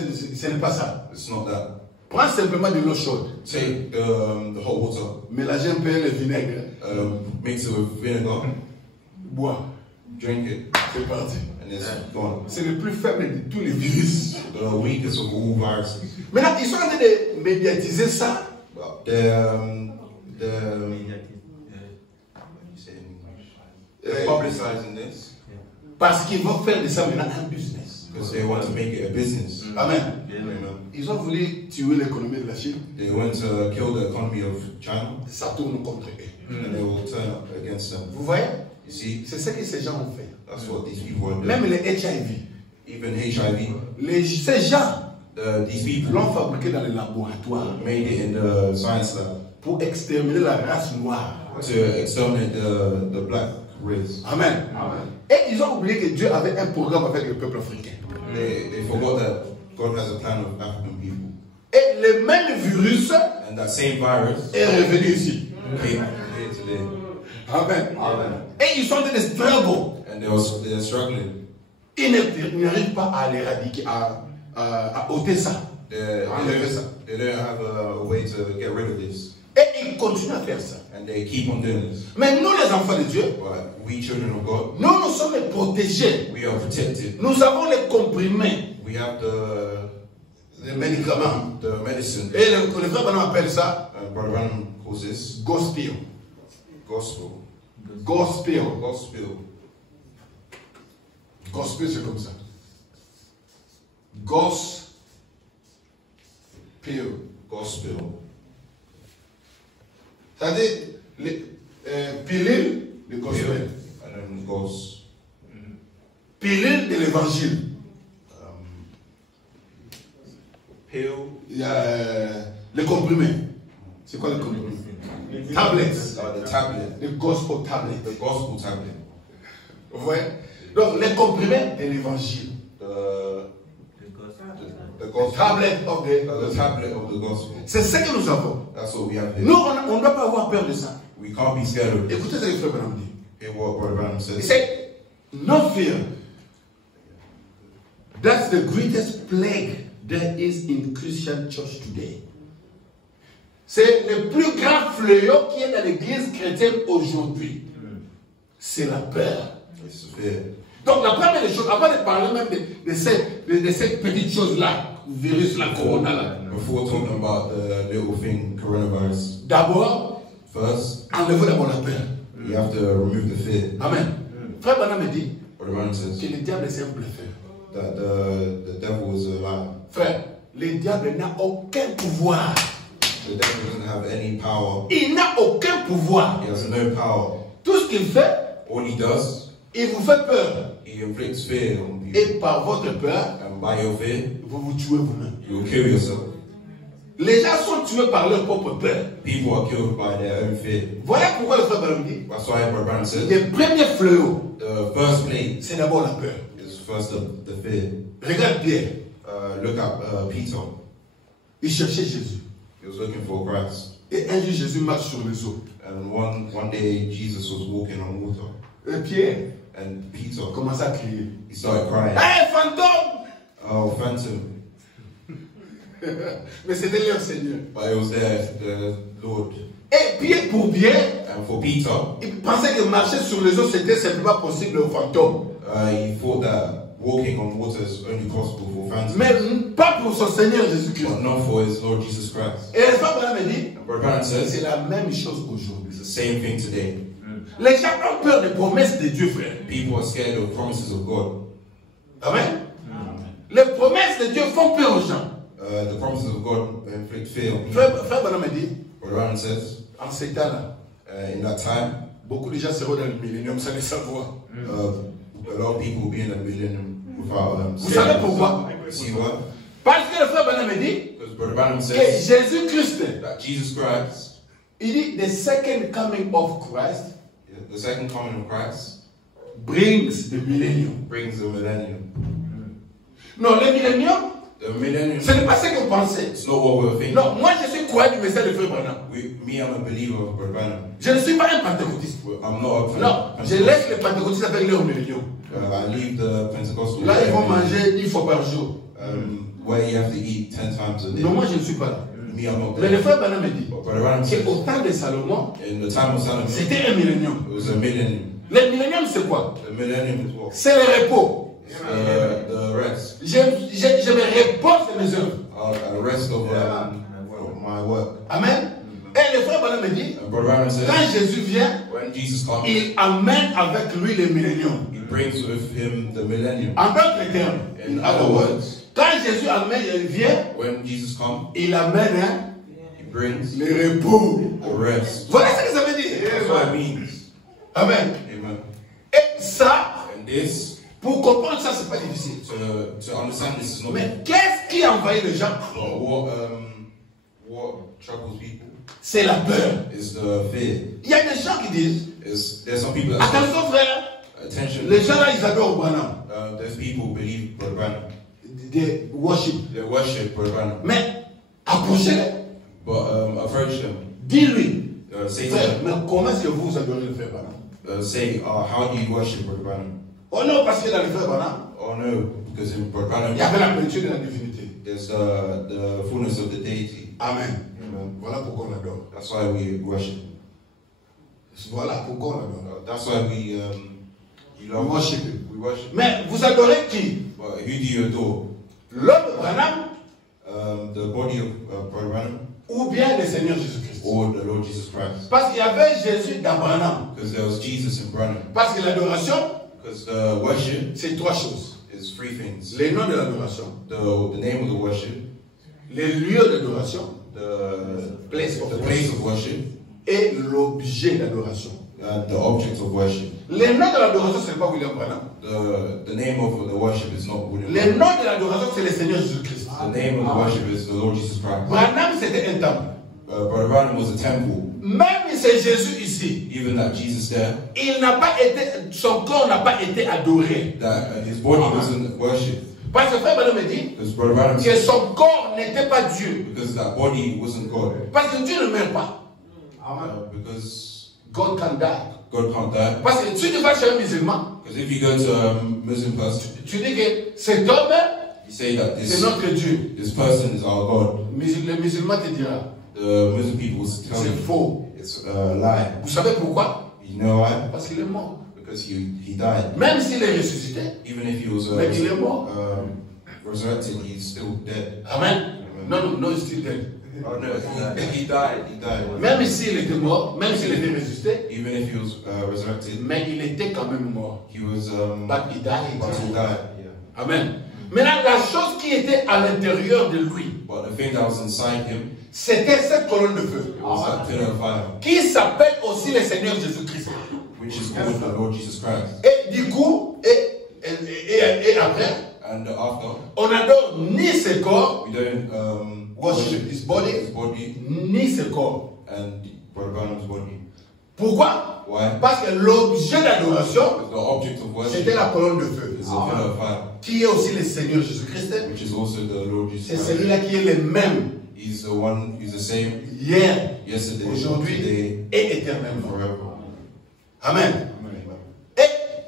n'est pas ça. it's not that. Prends simplement de l'eau chaude, Take the hot water, mélangez un peu le vinaigre, mix it with vinegar, bois, drink it, c'est parti. and it's gone. C'est le plus faible de tous les virus. The weakest of all viruses. Maintenant, ils sont en train de médiatiser ça. But they're publicizing this Parce qu'ils vont faire de ça maintenant un business. because they want to make it a business. Amen. Amen. Ils ont voulu tuer l'économie de la Chine. They want to kill the economy of China, Ça tourne contre eux. and they will turn up against them. Vous voyez? You see, C'est ce que ces gens ont fait. that's what these people are doing. Même les HIV. Even HIV, Ces gens these people l'ont fabriqué dans les laboratoires made it in the science lab pour exterminer la race noire. to exterminate the black race. Amen. Et ils ont oublié que Dieu avait un programme avec le peuple africain. They forgot that God has a plan with African people, Et le même virus and that same virus est revenu ici. came here today, Amen. Et ils sont dans des struggles. and they're struggling. Ils n'arrivent pas à l'éradiquer, à ôter ça. Enlever ça. They don't have a way to get rid of this, Et ils continuent à faire ça. and they keep on doing this. Mais nous, les enfants de Dieu, But we, children of God, nous sommes protégés. we are protected. Nous avons les comprimés, We have les médicaments. the medicine. Et le frère Branham appelle ça Brother Branham calls this gospel. gospel. Gospel. Gospel. Gospel, c'est comme ça. Gospel. Gospel. C'est-à-dire, les pilules de gospel. And then gospel. Pilule de l'évangile. Pill. Il y a les comprimés. C'est quoi les comprimés? Tablets. The tablet. Les gospel tablets. The gospel tablet. Vous voyez? Donc, les comprimés de l'évangile. The gospel. Tablet of The tablet of the gospel. C'est ce que nous avons. That's what we have Nous, here. on ne doit pas avoir peur de ça. We can't be scared of it. Écoutez ce que le frère Branham dit. Hear what Brother Branham He says. said, no fear. That's the greatest plague there is in Christian church today. C'est le plus grand fléau qui est dans l'église chrétienne aujourd'hui. C'est la peur. It's fear. Donc la première des choses, avant de parler même de cette petite chose-là, virus, la corona là, Before talking about the little thing, coronavirus, d'abord, first, enlevez d'abord la peur. you have to remove the fear. Amen. Frère Branham me dit Brother Branham says que le diable c'est un bluffeur. that the devil is a liar. Frère, le diable n'a aucun pouvoir. The devil doesn't have any power. Il n'a aucun pouvoir. He has no power. Tout ce qu'il fait, All he does, il vous fait peur. he inflicts fear on people. Et par votre peur, And by your fear, vous vous tuez vous-même. you will kill yourself. Les gens sont tués par leur propre peur. People are killed by their own fear. Voilà pourquoi le frère Branham dit, That's why Brother Branham says le premier fléau, the first plague c'est d'abord la peur. is first the fear. Regarde Pierre, Look at Peter. il cherchait Jésus. He was looking for Christ. Et un jour, Jésus marche sur les eaux. And one day Jesus was walking on water. Et Pierre And Peter, commence à crier. he started crying. Hey, fantôme! Oh, phantom. Mais c'était leur Seigneur. But it was the Lord. Et Pierre, pour Pierre, And for Peter, il pensait que marcher sur les eaux, c'était simplement possible au fantôme. he thought that walking on water is only possible for phantoms. Mais pas pour son Seigneur Jésus-Christ. But not for his Lord Jesus Christ. Et le frère Branham me dit, And Brother Branham c'est says la même chose aujourd'hui. it's the same thing today. Les gens ont peur des promesses de Dieu, frère. People are scared of promises of God. Amen. Les promesses de Dieu font peur aux gens. The promises of God inflict fear on people. Frère Branham dit, Brother Branham says, en ces temps-là, in that time, beaucoup de gens seront dans le millénium sans le savoir. a lot of people will be in the millennium without Vous savez pourquoi? See what? Parce que le frère Branham dit Because Brother Branham que says Jésus-Christ, that Jesus Christ, il dit, the second coming of Christ the second coming of Christ, brings the millennium. brings the millennium. Non, le millénium, The millennium, ce n'est pas ce que vous pensez. it's not what we're thinking. Non, moi je suis croyant du message de frère Branham. I'm a believer of Brother Branham. Je ne suis pas un pentecôtiste. I'm not a Non, je laisse les pentecôtistes avec leur millénium. I leave the Pentecostal. Là, ils vont manger 10 fois par jour. Where you have to eat 10 times a day. Non, moi je ne suis pas là. Me, I'm not Mais there. le frère Branham me dit But Brother Branham says, qu'au temps de Salomon, in the time of Solomon, c'était un millénium. it was a millennium. Le millénium, c'est quoi? The millennium is what? C'est le repos. The rest. Je me repose de mes œuvres. The rest of my work. Amen. Et le frère Branham me dit, And Brother Branham says, quand Jésus vient, when Jesus comes, il amène avec lui le millénium. he brings with him the millennium. En d'autres termes, In other words, quand Jésus vient, when Jesus comes, il amène he brings le repos. the rest. Voilà ce que ça veut dire. That's what it means. Amen. Amen. Et ça, And this, pour comprendre ça, c'est pas difficile. to understand this is not. Mais qu'est-ce qui envahit les gens? What troubles people C'est la peur. is the fear. Il y a des gens qui disent, There's some people that say, attention frère, attention. les gens là, ils adorent Branham. There's people who believe Brother Branham. They worship. They worship Brother Branham. Mais approchez-les. But approach them. Dis-lui, Say to frère, them, mais comment est-ce que vous adorez le frère Branham? say, how do you worship Brother Branham? Oh non, parce que dans le frère Branham, Oh no, because in Brother il y avait Branham, la plénitude de la divinité. there's the fullness of the deity. Amen. Amen. Voilà pourquoi on l'adore. That's why we worship. Voilà pourquoi on l'adore. That's why we love Worship him. We worship. Mais vous adorez qui? But who do you adore? L'homme de Branham The body of Brother Branham ou bien le Seigneur Jésus-Christ? or the Lord Jesus Christ? Parce qu'il y avait Jésus dans Branham. Because there was Jesus in Branham. Parce que l'adoration, Because the worship c'est trois choses. is three things. Les noms de l'adoration, The name of the worship, les lieux d'adoration the Place of place of worship, et l'objet d'adoration. and the object of worship. Les noms de l'adoration, ce n'est pas William Branham. The name of the worship is not William Les Branham. noms de l'adoration, c'est le Seigneur Jésus-Christ. The name of the worship is the Lord Jesus Christ. Branham, c'était un temple. Brother Branham was a temple. Même si c'est Jésus ici, Even that Jesus there, il n'a pas été, son corps n'a pas été adoré. that his body wasn't worshipped. Parce que frère Branham me dit Because Brother Branham que said, son corps n'était pas Dieu. because that body wasn't God. Parce que Dieu ne meurt pas. Because God can die. God can't die. Parce que si tu vas chez un musulman, Because if you go to a Muslim person, tu dis que cet homme, you say that c'est notre Dieu. this person is our God. Le musulman te dira, The Muslim people will tell c'est you faux. it's a lie. Vous savez pourquoi? You know why? Parce qu'il est mort. Because he died. Même s'il est ressuscité, Even if he was mais il est mort. resurrected, he's still dead. Amen. Non, non, he's still dead. Oh no, he died. He died. Même s'il était mort, même s'il était ressuscité, Even if he was resurrected, mais il était quand même mort. he was But he died. but he died. Yeah. Amen. Maintenant, la chose qui était à l'intérieur de lui, But the thing that was inside him, c'était cette colonne de feu, it was that pillar of fire, qui s'appelle aussi le Seigneur Jésus-Christ. which is called the Lord Jesus Christ. Et du coup, et après, And after, on n'adore ni ce corps, we don't worship his body, his body ni ce corps. and Brother Branham's body. Pourquoi? Why? Parce que l'objet d'adoration, Because the object of worship c'était la colonne de feu, is a pillar of fire, qui est aussi le Seigneur Jésus-Christ. which is also the Lord Jesus C'est Christ. celui-là qui est le même He's the one, he's the same hier, yesterday, aujourd'hui today, et éternellement. forever. Amen. Et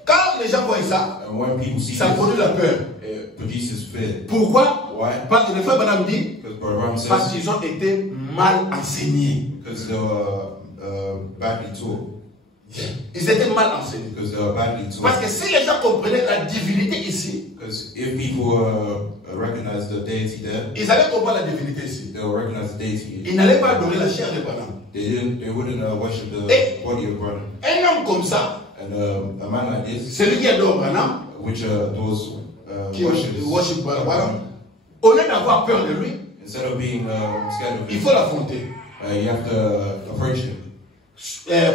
quand les gens voient ça, And when people see ça this, produit la peur. it produces fear. Pourquoi? Why? Parce que le frère Branham dit, Because Brother Branham parce says, qu'ils ont été mal enseignés. because they were badly taught. Ils étaient mal enseignés. Because they were badly Parce taught. que si les gens comprenaient la divinité ici, Because if people recognize the deity there, ils allaient comprendre la divinité ici. they'll recognize the deity. Ils n'allaient pas adorer la chair de Branham. They wouldn't worship the body of Branham. Un homme comme ça, And a man like this, celui qui adore Branham, which those qui worships, worship Branham, au lieu d'avoir peur de lui, instead of being scared of il him, faut l'affronter. you have to approach him,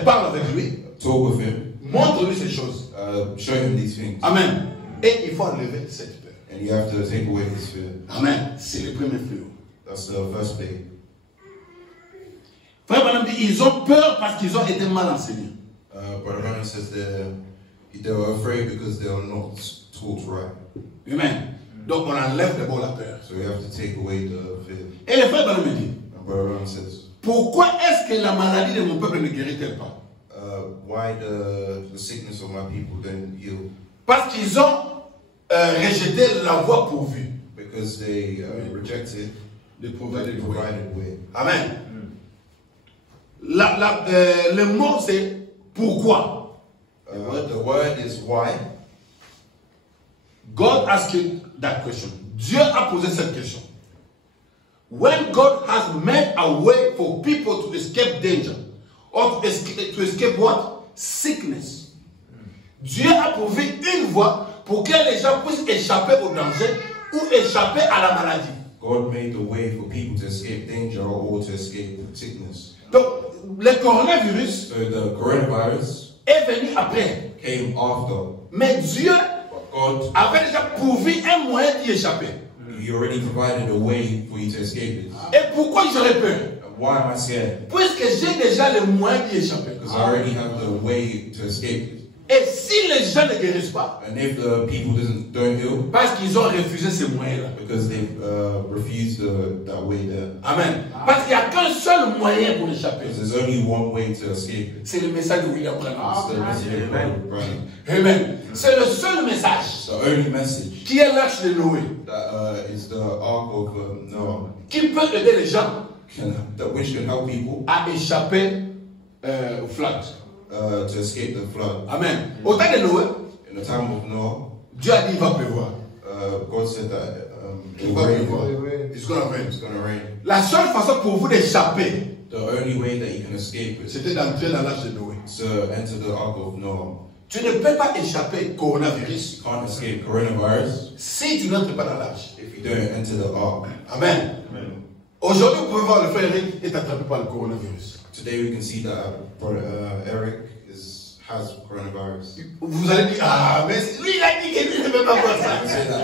Parle avec lui, talk with him, montre-lui ces choses. show him these things. Amen. Et il faut enlever cette peur. And you have to take away his fear. Amen. C'est le premier fléau. That's the first plague. Frère Branham dit, ils ont peur parce qu'ils ont été mal enseignés. Brother Branham says they were afraid because they were not taught right. Amen. Donc on enlève d'abord la peur. So you have to take away the fear. Et le frère Branham dit, And Brother Branham says, pourquoi est-ce que la maladie de mon peuple ne guérit-elle pas? why the sickness of my people don't heal? Parce qu'ils ont rejeté la voie pourvue. Because they rejected The the provided way. provided way. Amen. Le mot c'est pourquoi. The word is why. God asked that question. Dieu a posé cette question. When God has made a way for people to escape danger, or to escape what? Sickness. Dieu a trouvé une voie pour que les gens puissent échapper au danger ou échapper à la maladie. God made the way for people to escape danger or to escape sickness. Donc, le coronavirus So the coronavirus est venu après. came after. Mais Dieu But God, avait déjà pourvu un moyen d'y échapper. He already provided a way for you to escape it. Et pourquoi j'aurais peur? And why am I scared? Puisque j'ai déjà le moyen d'y échapper. Because I already have the way to escape it. Et si les gens ne guérissent pas, And if the people don't heal, parce qu'ils ont refusé ce moyen-là. because they refused that way there. Amen. Parce qu'il n'y a qu'un seul moyen pour échapper. Because there's only one way to escape it. C'est le message de William Branham. It's the message of Branham. Amen. C'est le seul message It's the only message qui est l'arche de Noé, that is the ark of Noah, qui peut aider les gens which can help people à échapper au flood. to escape the flood. Amen. Au temps de Noé, In the time of Noah, Dieu a dit il va pleuvoir. God said that Il va pleuvoir. It's gonna rain. it's going to rain. La seule façon pour vous d'échapper, The only way that you can escape is c'était d'entrer dans l'arche de Noé. to enter the ark of Noah. Tu ne peux pas échapper au coronavirus You can't escape coronavirus si tu n'entres pas dans l'arche. if you don't enter the ark. Amen. Aujourd'hui, vous pouvez voir le frère Eric est attrapé par le coronavirus. Today we can see that brother Eric has coronavirus. Vous allez dire, ah, mais lui il a dit que lui ne peut pas voir You ça. say that,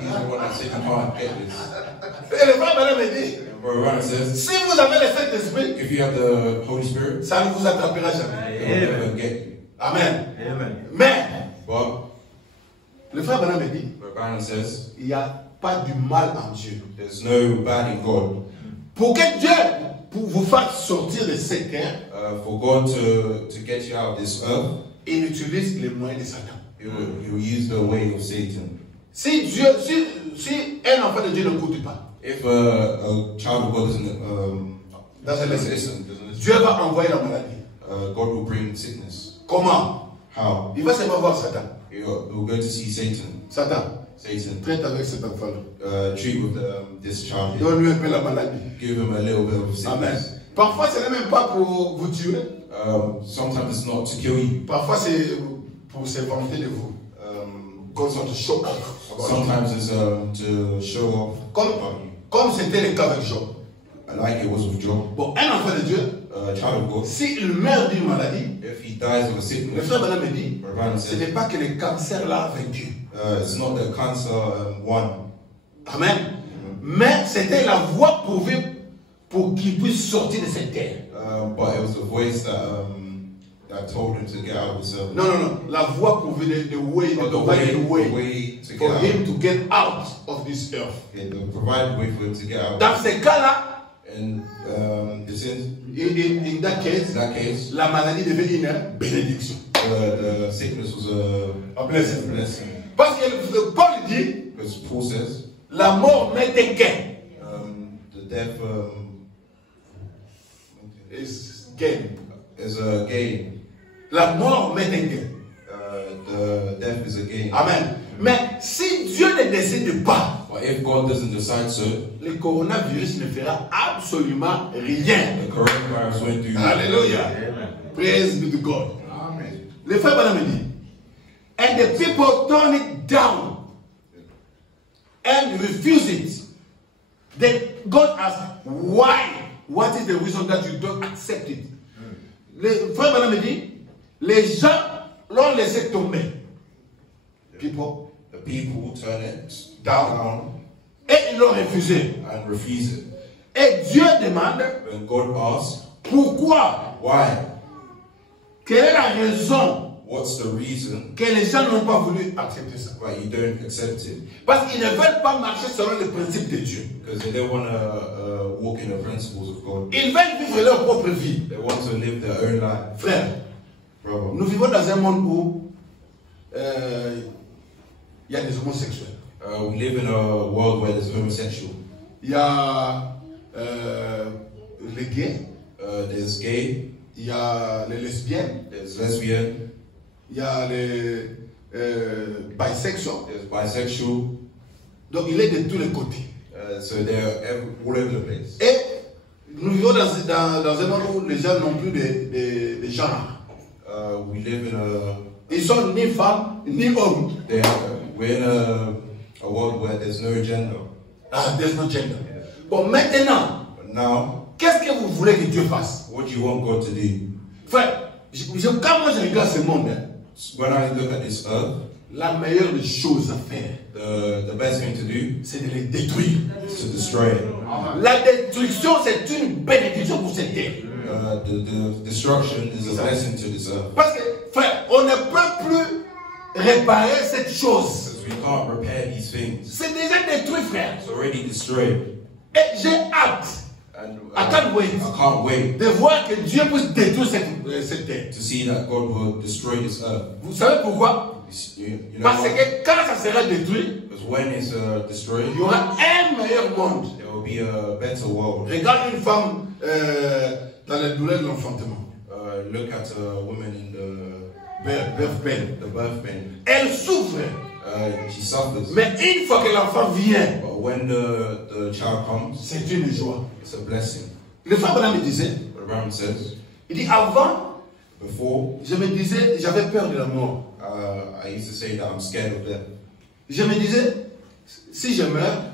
he's the one that said you can't get this. Et le frère Branham me dit, And Brother Ryan says, si vous avez le Saint-Esprit, if you have the Holy Spirit, ça ne vous attrapera jamais. it will never get you. Amen. Amen. Mais, But le frère Branham me dit, Brother Ryan says, il n'y a pas du mal en Dieu. there's no bad in God. Pour que Dieu vous fasse sortir de cette terre, For God to get you out of this earth, il utilise les moyens de Satan. He will use the way of Satan. Si un enfant de Dieu n'écoute pas, If a child of God doesn't listen, Dieu va envoyer la maladie. God will bring sickness. Comment? How? Il va seulement voir Satan. He'll go to see Satan. Satan, Satan. traite avec cet enfant-là. Treat with this child. Donne-lui un peu la maladie. Give him a little bit of Amen. sickness. Parfois, ce n'est même pas pour vous tuer. Sometimes it's not to kill you. Parfois, c'est pour se vanter de vous. God's want to show off. about you. Sometimes it's to show off about you. Comme c'était le cas avec Job. Like it was with Job. Bon, un enfant de Dieu, A child of God, s'il meurt d'une maladie, if he dies of a le sickness, frère Branham me dit, Brother Branham ce said, n'est pas que le cancer l'a vaincu. it's not the cancer one. Amen. Mais c'était la voie pourvue pour qu'il puisse sortir de cette terre. But it was the voice that told him to get out of himself. Non, non, non. La voie pourvue, the way, But the provided way way to for get out. him to get out of this earth. Yeah, the provided way for him to get out. Dans ce cas-là, And in that case, in that case, la maladie devait une bénédiction. the sickness was A blessing. a blessing. Parce que Paul dit, Because Paul says, la mort n'était qu'un. the death Is gain. is a gain. La mort n'était qu'un. The death is a gain. Amen. Mais si Dieu ne décide pas, But if God doesn't decide so, le coronavirus ne fera absolument rien. the coronavirus won't do Alléluia. Praise be to God. Amen. Le frère Branham me dit, and the people turn it down and refuse it. Then God asks, why? What is the reason that you don't accept it? Le frère Branham me dit, les gens l'ont laissé tomber. People. The people turn it Down. Et ils l'ont refusé. and refuse it. Et Dieu demande, When God asks, pourquoi? why? Quelle est la raison What's the reason que les gens n'ont pas voulu accepter ça? why you don't accept it? Parce qu'ils ne veulent pas marcher selon les principes de Dieu. Because they don't want to walk in the principles of God. Ils veulent vivre leur propre vie. They want to live their own life. Frère, Brother, nous vivons dans un monde où il y a des homosexuels. we live in a world where there's homosexual. Il y a les gays, There's gay, il y a les lesbiennes, there's lesbian, il y a les bisexuels. there's bisexual. Donc il est de tous les côtés. So they're all over the place. Et nous vivons dans un monde où les gens n'ont plus de genre. We live in a Ils sont ni femmes ni hommes. we're in a world where there's no gender. Ah, there's no gender. Bon, maintenant, But now, qu'est-ce que vous voulez que Dieu fasse? what do you want God to do? Frère, quand moi je regarde ce monde, hein, When I look at this earth, la meilleure des choses à faire, the best thing to do c'est de les détruire. is to destroy it. La destruction, c'est une bénédiction pour cette terre. The destruction is a blessing to this earth. Parce que, frère, on ne peut plus réparer cette chose. Because we can't repair these things. C'est déjà détruit, frère. It's already destroyed. Et j'ai hâte And I can't wait. I can't wait de voir que Dieu puisse détruire cette terre. to see that God will destroy this earth. Vous savez pourquoi? You know Parce why? que quand ça sera détruit, Because when it's destroyed, il y aura un meilleur monde. there will be a better world. Regarde une femme dans les douleurs de l'enfantement. Look at a woman in Birth pain. the birth pain. Elle souffre. She suffers. Mais une fois que l'enfant vient, But when the child comes, c'est une joie. it's a blessing. Le frère Branham me disait, What Abraham says, il dit avant, before, je me disais, j'avais peur de la mort. I used to say that I'm scared of death. Je me disais, si je meurs,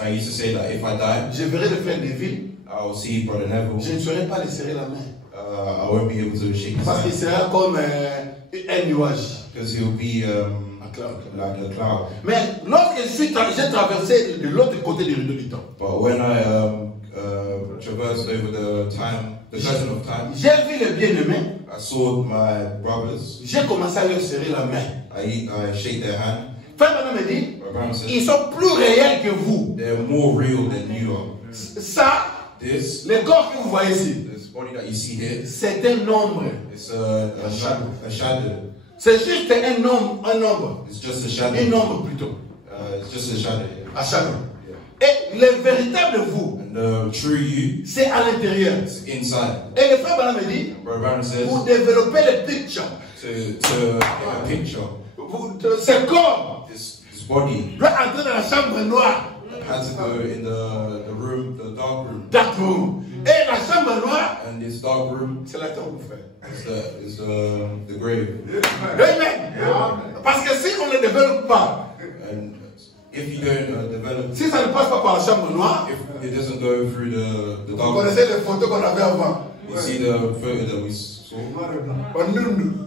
I used to say that if I die, je verrai le frère Neville, I'll see Brother Neville. je ne saurais pas lui serrer la main. I won't be able to shake his Parce qu'il hand sera comme un nuage. because he'll be Un cloud. like a cloud. Mais lorsque j'ai traversé de l'autre côté du rideau du temps, But when I traversed over the curtain of time, j'ai vu les bien-aimés, I saw my brothers. j'ai commencé à leur serrer la main. I shake their hand. Frère Branham me dit, Abraham says, ils sont plus réels que vous. they're more real than you are. Ça, This le corps que vous voyez ici, body that you see here, c'est un nombre. it's a shadow. C'est juste un nombre. It's just a shadow. Un nombre plutôt. It's just a shadow. À chaque fois. Et le véritable vous, And the true you c'est à l'intérieur. is inside. Et le frère Branham me dit, Brother Abraham says, pour développer le picture, to get a picture, ce corps this body doit entrer dans la chambre noire. has to go in the room, the Dark dark room. room. Et la chambre noire, And this dark room c'est la tombe, frère. is the grave. Amen. Parce que si on ne développe pas, And if you don't develop, si ça ne passe pas par la chambre noire, if it doesn't go through the vous dark room, connaissez les photos qu'on avait avant. you see the photo that we saw. On nous.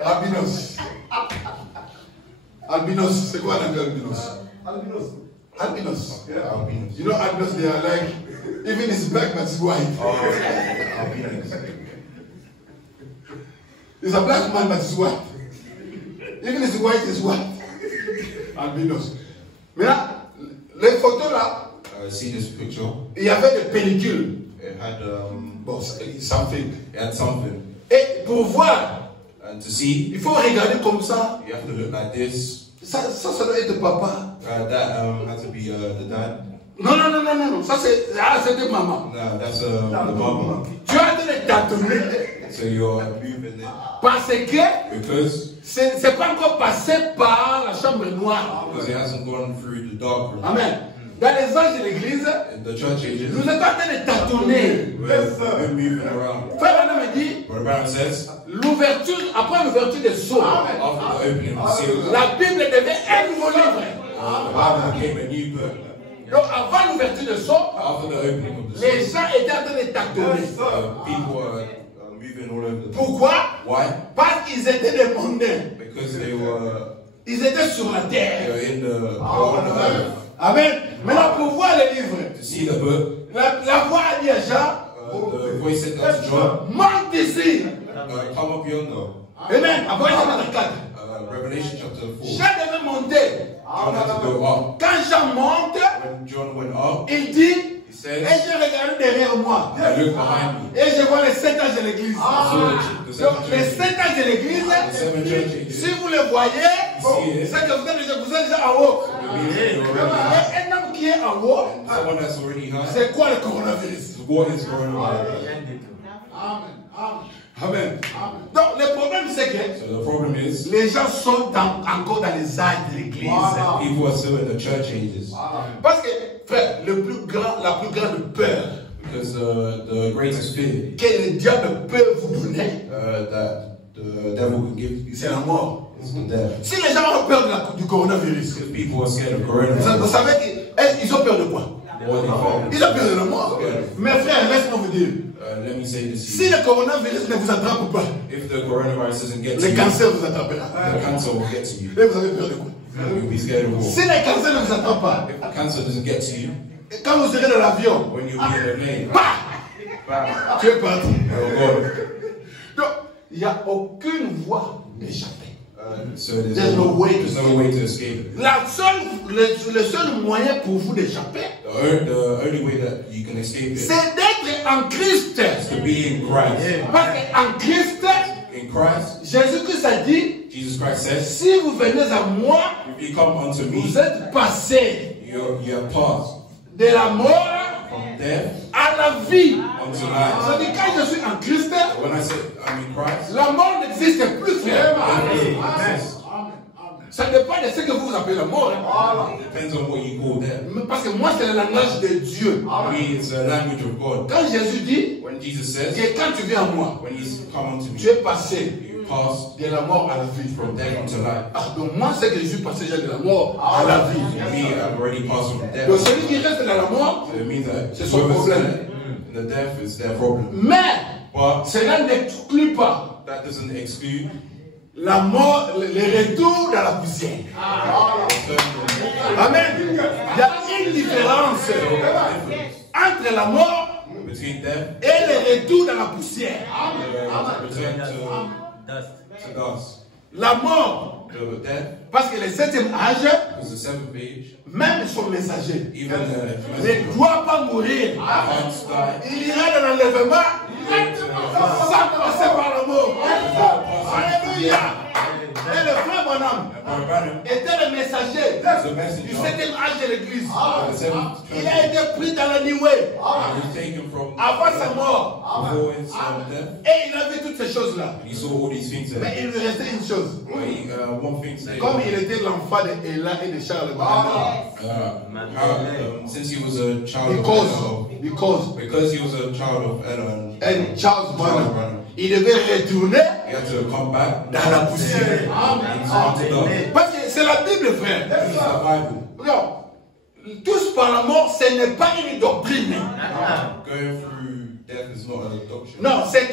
Albinos. Albinos, c'est quoi un albinos? Albinos. Yeah, albinos. You know albinos, they are like, even it's black but it's white. Albinos. It's a black man but it's white. Even it's white, it's white. Albinos. Mais là, les photos là, See this picture? il y avait des pellicules. It had Bon, something. something. Et pour voir, And to see, il faut regarder comme ça. you have to look like this. Ça doit être papa. That had to be the dad. Non, non, non, non, non, ça c'était maman. No, that's the mama. Tu as de tâtonner. So you're moving it. Parce que Because c'est pas encore passé par la chambre noire. it hasn't gone through the dark room. Amen. Dans les anges de l'église, In the church ages, nous sommes en train de tâtonner. we're moving around. Frère Adam me dit, What Brown says, l'ouverture, après l'ouverture des sceaux, after the opening of the seal, la Bible devient un nouveau livre. the Bible became a new book. Donc avant l'ouverture des sceaux, After the opening of the seal, les gens étaient en train de tâtonner. people were moving all over the place. Pourquoi? Why? Parce qu'ils étaient des mondains. Because they were Ils étaient sur la terre. in the on the earth. Amen. Maintenant, pour voir le livre, To see the book, la voix a dit à Jean, the voice said that to John, monte ici. come up yonder. Amen. Après, il est dans 4. Revelation chapter 4. Jean devait monter. John had to go up. Quand Jean monte, When John went up, il dit, he et says, je regarde derrière moi. I look behind me. Et je vois les 7 anges de l'église. So Donc, les 7 anges de l'église, the seven church si ages, vous les voyez, c'est que vous êtes déjà en haut. Et un homme qui est en haut, someone that's already high. c'est quoi le coronavirus? What is going on? Amen. Donc, le problème, c'est que So the problem is, les gens sont encore dans les âges de l'église. people are still in the church ages. Parce que, frère, la plus grande peur Because the greatest fear que le diable peut vous donner, that the devil can give you c'est la mort. is the death. Si les gens ont peur du coronavirus, Because people are scared of vous coronavirus. savez qu'ils ont peur de quoi? What they fear. Ils ont peur de la mort. Mais frère, laisse-moi vous dire, Let me say this to si you. le coronavirus ne vous attrape pas, If the coronavirus doesn't get to le you, cancer vous attrapera. the cancer will get to you. Et vous avez peur de quoi? You'll be scared of Si war. le cancer ne vous attrape pas, If the cancer doesn't get to you, quand vous serez dans l'avion, when you'll be in the plane, bah, tu es parti. oh God. Donc, il n'y a aucune voie d'échapper. So there's There's no way to no way to escape it. Le seul moyen pour vous d'échapper, The only way that you can escape it is c'est d'être en Christ. to be in Christ. Parce qu'en Christ, In Christ, Jésus-Christ a dit, Jesus Christ says, si vous venez à moi, if you come unto me, vous êtes passé you have passed de la mort from death à la vie. unto life. C'est-à-dire quand je suis en Christ, When I say I'm in Christ, la mort n'existe plus, frère. it exists. Ça dépend de ce que vous appelez la mort. It depends on what you call death. Parce que moi, c'est le langage de Dieu. For me, it's the language of God. Quand Jésus dit When Jesus says, que quand tu viens à moi, when you come unto tu me, es passé you pass de la mort à la vie. from death unto life. Ah, donc moi, c'est que je suis passé de la mort à la vie. For me, I've already passed from death. Donc celui qui reste dans la mort, So it means that c'est son whoever's problème. in the death is their problem. Mais But cela n'exclut pas that doesn't exclude la mort, le retour dans la poussière. Amen. Il y a une différence entre la mort between death et le retour dans la poussière. and return to dust. La mort, The death parce que le 7e âge, is the seventh age. même son messager, Even the ne doit pas mourir. can't die. Il ira dans l'enlèvement sans passer par la mort. Alléluia. Et le frère Bonhomme Brother Branham était le messager is the du messenger 7e âge de l'église. of the seventh Il church. a été pris dans la nuée He was taken from avant sa mort. before his death. Et il a vu toutes ces choses-là. And he saw all these things there. Mais il lui restait une chose. But one thing to say, Comme il était l'enfant de Ella et de Charles since he was a child of Ella, because he was a child of Ella and Charles Bonham, Branham, il devait retourner he had to come back dans la poussière. into the Parce que c'est la Bible, frère. Bible. Non. Tous par la mort, ce n'est pas une doctrine. Going through death is not a doctrine. Non, c'est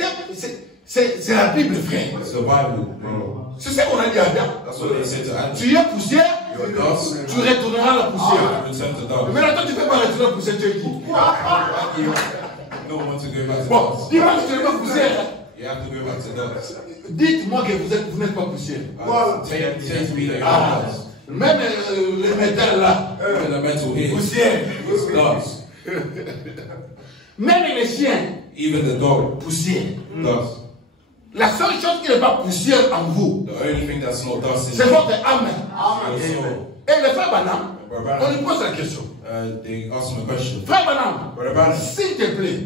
la Bible, frère. It's the Bible, bro. C'est ce qu'on a dit à Adam. That's what they said to Adam. Tu es poussière, You're dust. tu retourneras à la poussière. Return to dust. Mais maintenant, tu ne peux pas retourner à la poussière, tu es qui? You don't want to go back to Bon, dust. dis-moi que tu n'es pas poussière. You have to go back to dust. Dites-moi que vous n'êtes pas poussière. Say to me that you're not dust. Même le métal là, Even the metal here poussière. is dust. Même les chiens, Even the dog, poussière. dust. La seule chose qui n'est pas poussière en vous, The only thing that's not dust is c'est votre âme. your soul. Et le frère Banham, on lui pose la question. they asked him a question. Frère Branham, Brother Branham, s'il te plaît,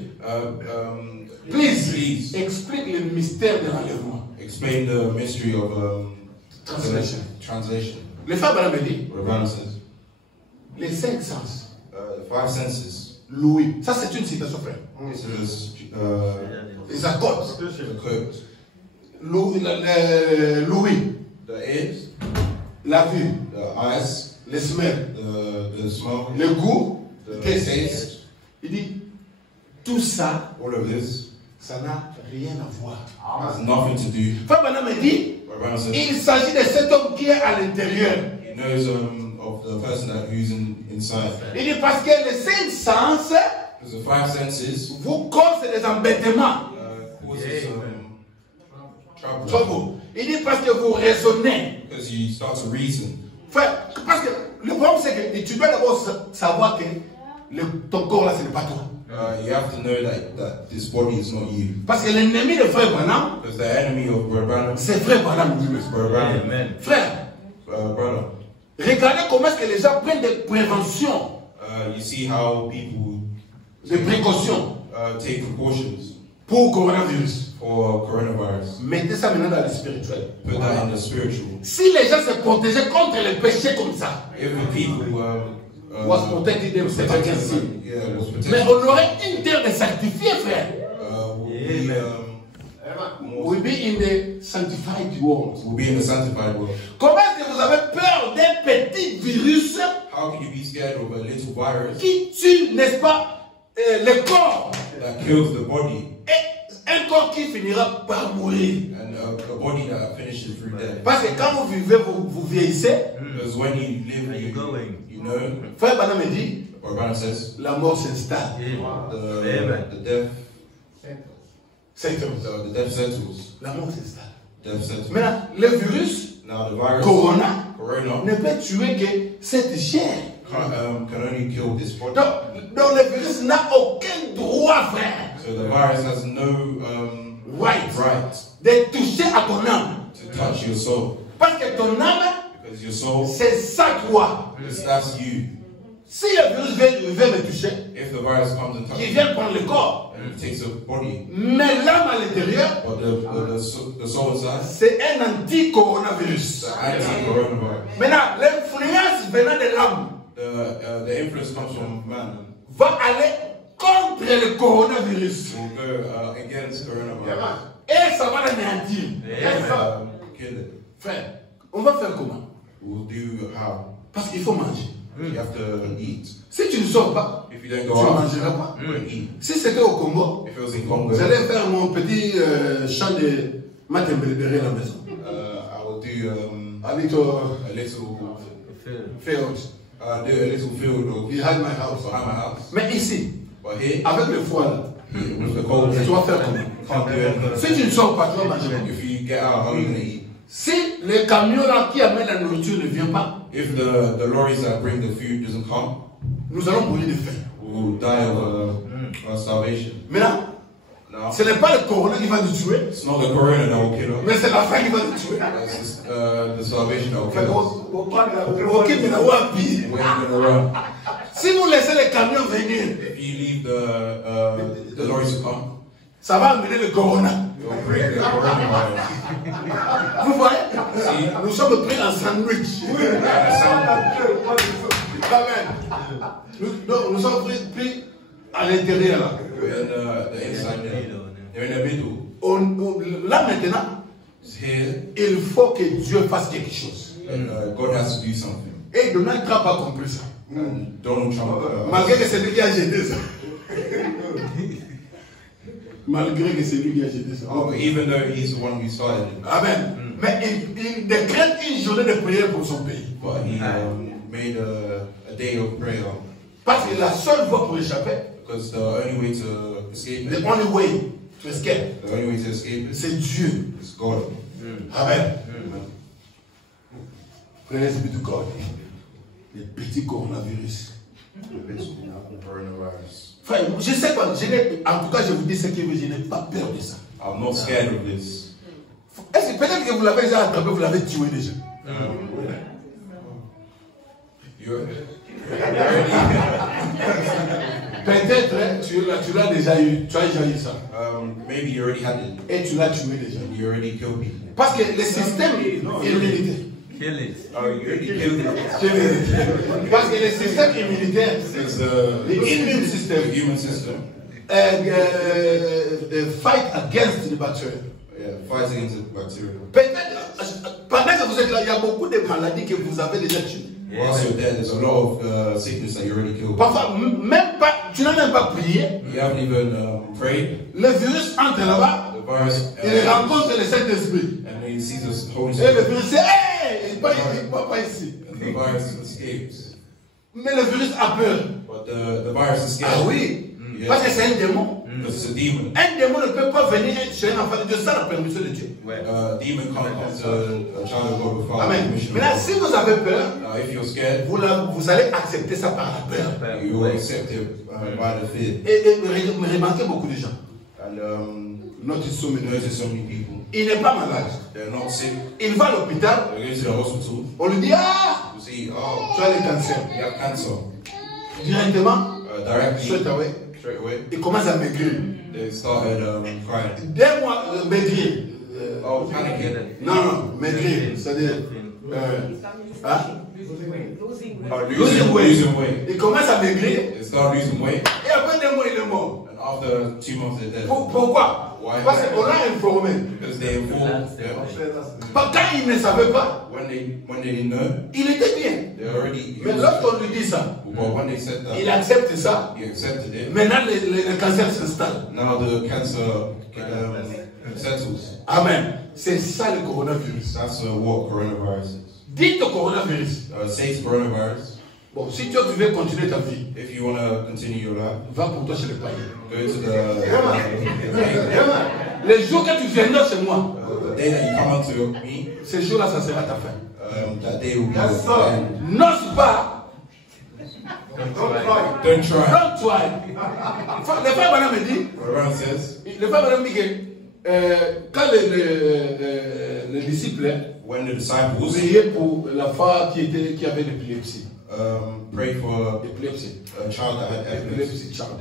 please, explique le mystère de l'enlèvement. explain the mystery of translation. Le frère Branham dit, Brother Branham says, les 5 sens. the 5 senses. Louis. Ça, c'est une citation, frère. This is Ils accordent. the quote. Louis, The ears, la vue, the eyes, les semelles, the smell, le goût, the le taste. taste. Il dit, tout ça, All of this ça n'a rien à voir. has nothing to do. Frère Branham me dit, Brother Branham says, il s'agit de cet homme qui est à l'intérieur. he knows of the person who's inside. Il dit parce que les 5 sens Because the 5 senses vous causent des embêtements. causes trouble. Trouble. Il dit parce que vous raisonnez. Because you start to reason. Frère, parce que le problème c'est que tu dois d'abord savoir que ton corps là ce n'est pas toi. You have to know that this body is not you. Parce que l'ennemi de Frère Branham, Because the enemy of Brother Branham c'est Frère Branham. is Brother Branham. Amen. Frère, Brother, regardez comment est-ce que les gens prennent des préventions, you see how people des précautions take precautions pour le coronavirus. for coronavirus. Mettez ça maintenant dans le spirituel. Put that in the spiritual. Si les gens se protégeaient contre les péchés comme ça, If the people was protected them, c'est pas qu'un signe. yeah, was Mais protected, on aurait une terre de sanctifiée, frère. will We'll be, be in the sanctified world. will be in the sanctified world. Comment est-ce que vous avez peur d'un petit virus How can you be scared of a little virus qui tue, n'est-ce pas, le corps, that kills the body et un corps qui finira par mourir? and a body that finishes through death? Parce que quand vous vivez, vous vieillissez. Because when you live, you know, Frère Branham me dit, what Branham says, la mort s'installe. the death settles. La mort s'installe. Death settles. Maintenant, le virus, Now the virus, Corona, Corona, ne peut tuer que cette chair. can only kill this body. Donc le virus n'a aucun droit, frère, So the virus has no right, right de toucher à ton âme. to touch your soul. Parce que ton âme, Because your soul, c'est ça toi. that's you. Si le virus vient me toucher, If the virus comes and il touches vient prendre le corps. and it takes a body, Mais l'âme à l'intérieur, but the soul inside, c'est un anti-coronavirus. the anti-coronavirus. Maintenant, l'influence venant de l'âme The influence comes from man. va aller contre le coronavirus. Will go against coronavirus. Et ça va l'anéantir. Kill it. Frère, on va faire comment? We'll do how? Parce qu'il faut manger. You have to eat. Si tu ne sors pas, If you don't tu go ne out, mangeras pas. you won't eat. Si c'était au Congo, If it was in Congo, vous allez faire mon petit champ de matembélébéré à la maison. I will do A little a little field do a little field or behind my house. behind my house. Mais ici, But here, avec le foie, with the cold, tu vas faire comment? can't do anything. Si tu ne sors pas, tu vas manger comment? If you get out, how are you gonna eat? Si le camion là qui amène la nourriture ne vient pas, If the lorries that bring the food doesn't come, nous allons mourir de faim. we'll die of starvation. Maintenant, Now, ce n'est pas le corona qui va nous tuer, it's not the corona that will kill us. mais c'est la faim qui va nous tuer. It's the starvation that will Fait kill us. que, When you're gonna run. si vous laissez les camions venir, If you leave the lorries to come, ça va amener le corona. you'll bring the coronavirus. Vous voyez? Nous sommes pris en sandwich. Amen. Nous sommes pris à l'intérieur là. The inside there. They're in the middle. Là maintenant, It's here, il faut que Dieu fasse quelque chose. and God has to do something. Et Donald Trump a compris ça. And Donald Trump, Malgré que c'est lui qui a jeté ça. Malgré que c'est lui qui a jeté ça. even though he's the one who started it, Amen. Mais il décrète une journée de prière pour son pays. but he made a day of prayer Parce que la seule voie pour échapper, because the only way to escape the it, only way to escape, the only way to escape it c'est Dieu. is God. Amen. Praise be to God. Le petit coronavirus. Coronavirus. Frère, je ne sais pas, en tout cas je vous dis ce que je n'ai pas peur de ça. I'm not scared of this. Est-ce que peut-être que vous l'avez déjà attrapé, vous l'avez tué déjà? Peut-être tu l'as déjà eu, tu as déjà eu ça. Maybe you already had it. Et tu l'as tué déjà. You already killed people. Parce que le système immunitaire. Kill it. Oh, you already killed it. Parce que le système immunitaire, le immune system, the human system. Fight against the bacteria. Yeah, fight against the bacteria. Peut-être, pendant que vous êtes là, il y a beaucoup de maladies que vous avez déjà tuées. Whilst you're dead, there's a lot of sickness that you already killed. Parfois, même pas, tu n'as même pas prié. You haven't even prayed. Le virus entre là-bas, The virus, il rencontre le Saint-Esprit. and he sees us Holy Et le Spirit. virus dit, hey, il ne va pas ici. And the virus escapes. Mais le virus a peur. But the virus escapes. Ah oui, Yeah. parce que c'est un démon. Because it's a demon. Un démon ne peut pas venir chez un enfant de Dieu sans la permission de Dieu. Demon can't come to a child of God without Amen. permission. Maintenant, si vous avez peur, Now, if you're scared, vous allez accepter ça par la peur. you will accept it by the fear. Et remarquez beaucoup de gens. And Notice so many. notice so many people, Il n'est pas malade. they're not sick. Il va à l'hôpital. They go to the hospital. On lui dit, ah, You see, oh, tu as le cancer. you have cancer. Directement, Directly, straight away, straight away, il commence à maigrir. they started crying. 2 mois, maigrir. Oh, panicking. Non, maigrir. C'est-à-dire, hein? Oh, Losing weight. losing weight. Il commence à maigrir. They start losing weight. Et après 2 mois, il est mort. And after 2 months, they're dead. Pourquoi? Why? Parce qu'on l'a informé. Because they informed them. Quand il ne savait pas, When they didn't know, il était bien. they already. Mais lorsqu'on lui dit ça, But when they said il that, accepte ça. he accepted it. Maintenant, le cancer s'installe. Now the cancer settles. Amen. C'est ça le coronavirus. That's what coronavirus is. Dites au coronavirus. Say to coronavirus, Bon, si tu veux continuer ta vie, if you want to continue your life, va pour toi chez le païen. go to Vraiment. Les jours que tu viendras chez moi, the day that you come unto me, ces jours-là, ça sera ta fin. that day will be the end. N'ose pas. Don't try. Don't try. Le frère Branham me dit, What Aaron says, le frère Branham dit que quand les disciples when the disciples priaient pour la femme qui avait l'épilepsie. prayed for Épilepsie. a child that had epilepsy, Épilepsie child.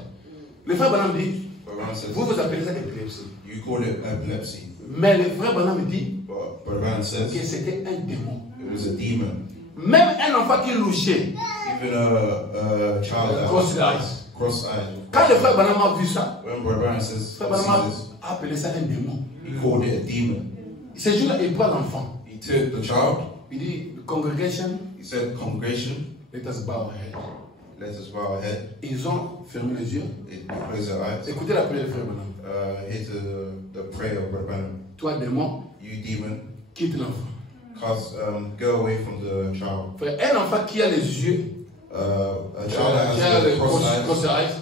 Le frère Branham dit, what Aaron says, vous appelez ça épilepsie. you call it epilepsy. Mais le frère Branham dit But Aaron says, que c'était un démon. it was a demon. Même un enfant qui louchait, Even a child that cross eyes. cross-eyed. Quand le frère Branham a vu ça, When Brother Aaron says, le frère Branham a appelé ça un démon. he called it a demon. Ce jour-là, il prend l'enfant. He took the child, Il dit, congregation, he said, congregation, let us bow our head. let us bow our head. Ils ont fermé les yeux. They closed their eyes. Écoutez la prière du frère Branham. Hear the prayer of Brother Branham. Toi, démon, You demon, quitte l'enfant. go away from the child. Frère, un enfant qui a les yeux, A child that qui a has les the cross cross eyes, eyes,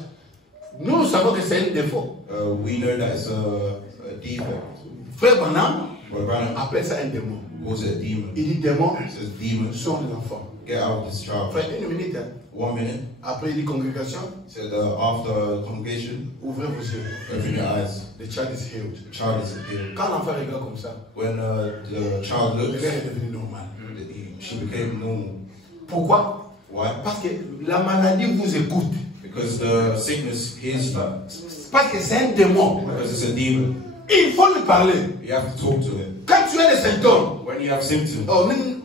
nous savons que c'est un défaut. we know that it's a defect. Frère Branham Brother Branham appelle ça un démon. calls it a demon. Il dit, démon, He says, demon, sors de l'enfant. get out of this child. Frère, une minute. Hein. 1 minute. Après, il dit, congregation, He said, after congregation, ouvrez vos yeux. open your eyes. The child is healed. The child is healed. Quand l'enfant regarde comme ça, When the child le looks, verre est devenu normal. she became normal. Pourquoi? Why? Parce que la maladie vous écoute. Because the sickness hears that. Parce que c'est un démon. Because it's a demon. Il faut lui parler. You have to talk to him. Quand tu as des symptômes, When you have symptoms,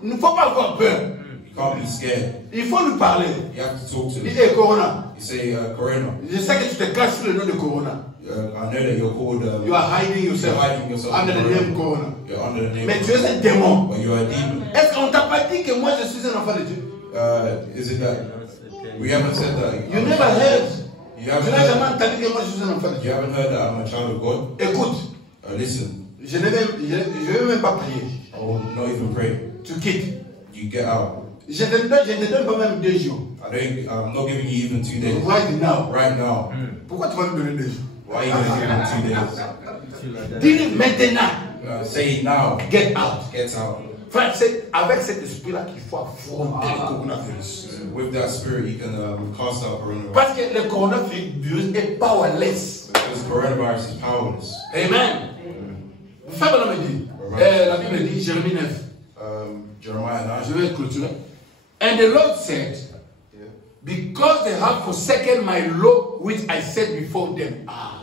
il ne faut pas avoir peur. you can't be scared. Il faut lui parler. You have to talk to Il him. dit, Corona. You say, Corona, Je sais que tu te caches sous le nom de Corona. I know that you're called, You are hiding yourself you're hiding yourself under the name Corona. You're under the name Mais tu es un démon. but you're a demon. Est-ce qu'on t'a pas dit que moi je suis un enfant de Dieu? Is it that? We haven't said that. You never heard. You Tu haven't n'as jamais heard, entendu que moi je suis un enfant de you Dieu. haven't heard that I'm a child of God? Écoute, Listen, je ne vais même pas prier. I will not even pray. Tu quittes. You get out. Je ne te donne pas même 2 jours. I'm not giving you even 2 days. Right now. Right now. Pourquoi tu vas me donner 2 jours? Why are you going to give me 2 days? Dis maintenant. Say it now. Get out. Get out. Frère, c'est avec cet esprit-là qu'il faut affronter le coronavirus. With that spirit, you can cast out coronavirus. Parce que le coronavirus est powerless. Because coronavirus is powerless. Amen. Frère, on me dit, la Bible dit, Jérémie 9. Jeremiah 9. Je vais clôturer. And the Lord said, Because they have forsaken my law which I set before them. Ah.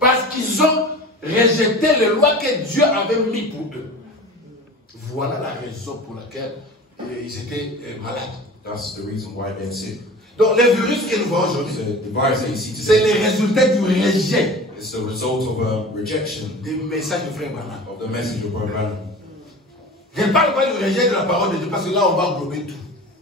Parce qu'ils ont rejeté les lois que Dieu avait mis pour eux. Voilà la raison pour laquelle ils étaient malades. That's the reason why they're sick. Donc les virus que nous voyons aujourd'hui, The virus that you see c'est today, les résultats du rejet it's the result of rejection des messages de Frère Branham. of the message of Brother Branham. Je ne parle pas du rejet de la parole de Dieu parce que là on va englober tout.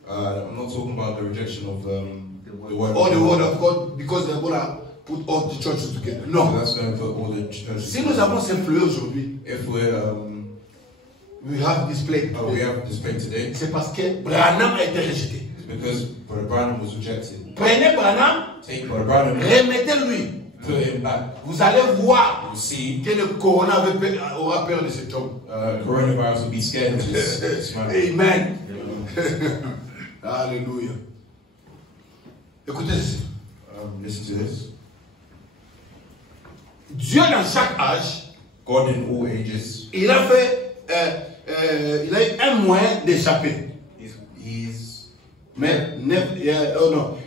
I'm not talking about the rejection of the word. All the word of God because they're going to put all the churches together. So Non. that's going to put all the churches. Si nous avons ce fleuve aujourd'hui, If we have this plague. we have this plague today, C'est parce que Branham a été rejeté. it's because Brother Branham was rejected. Prenez Branham, Take Brother Branham, remettez-lui. put him back. Vous allez voir You'll see que le corona aura peur de cet homme. coronavirus will be scared of this man. Amen. Alléluia. Écoutez ceci. Listen to this. Dieu dans chaque âge, God in all ages, il a fait, il a eu un moyen d'échapper. he's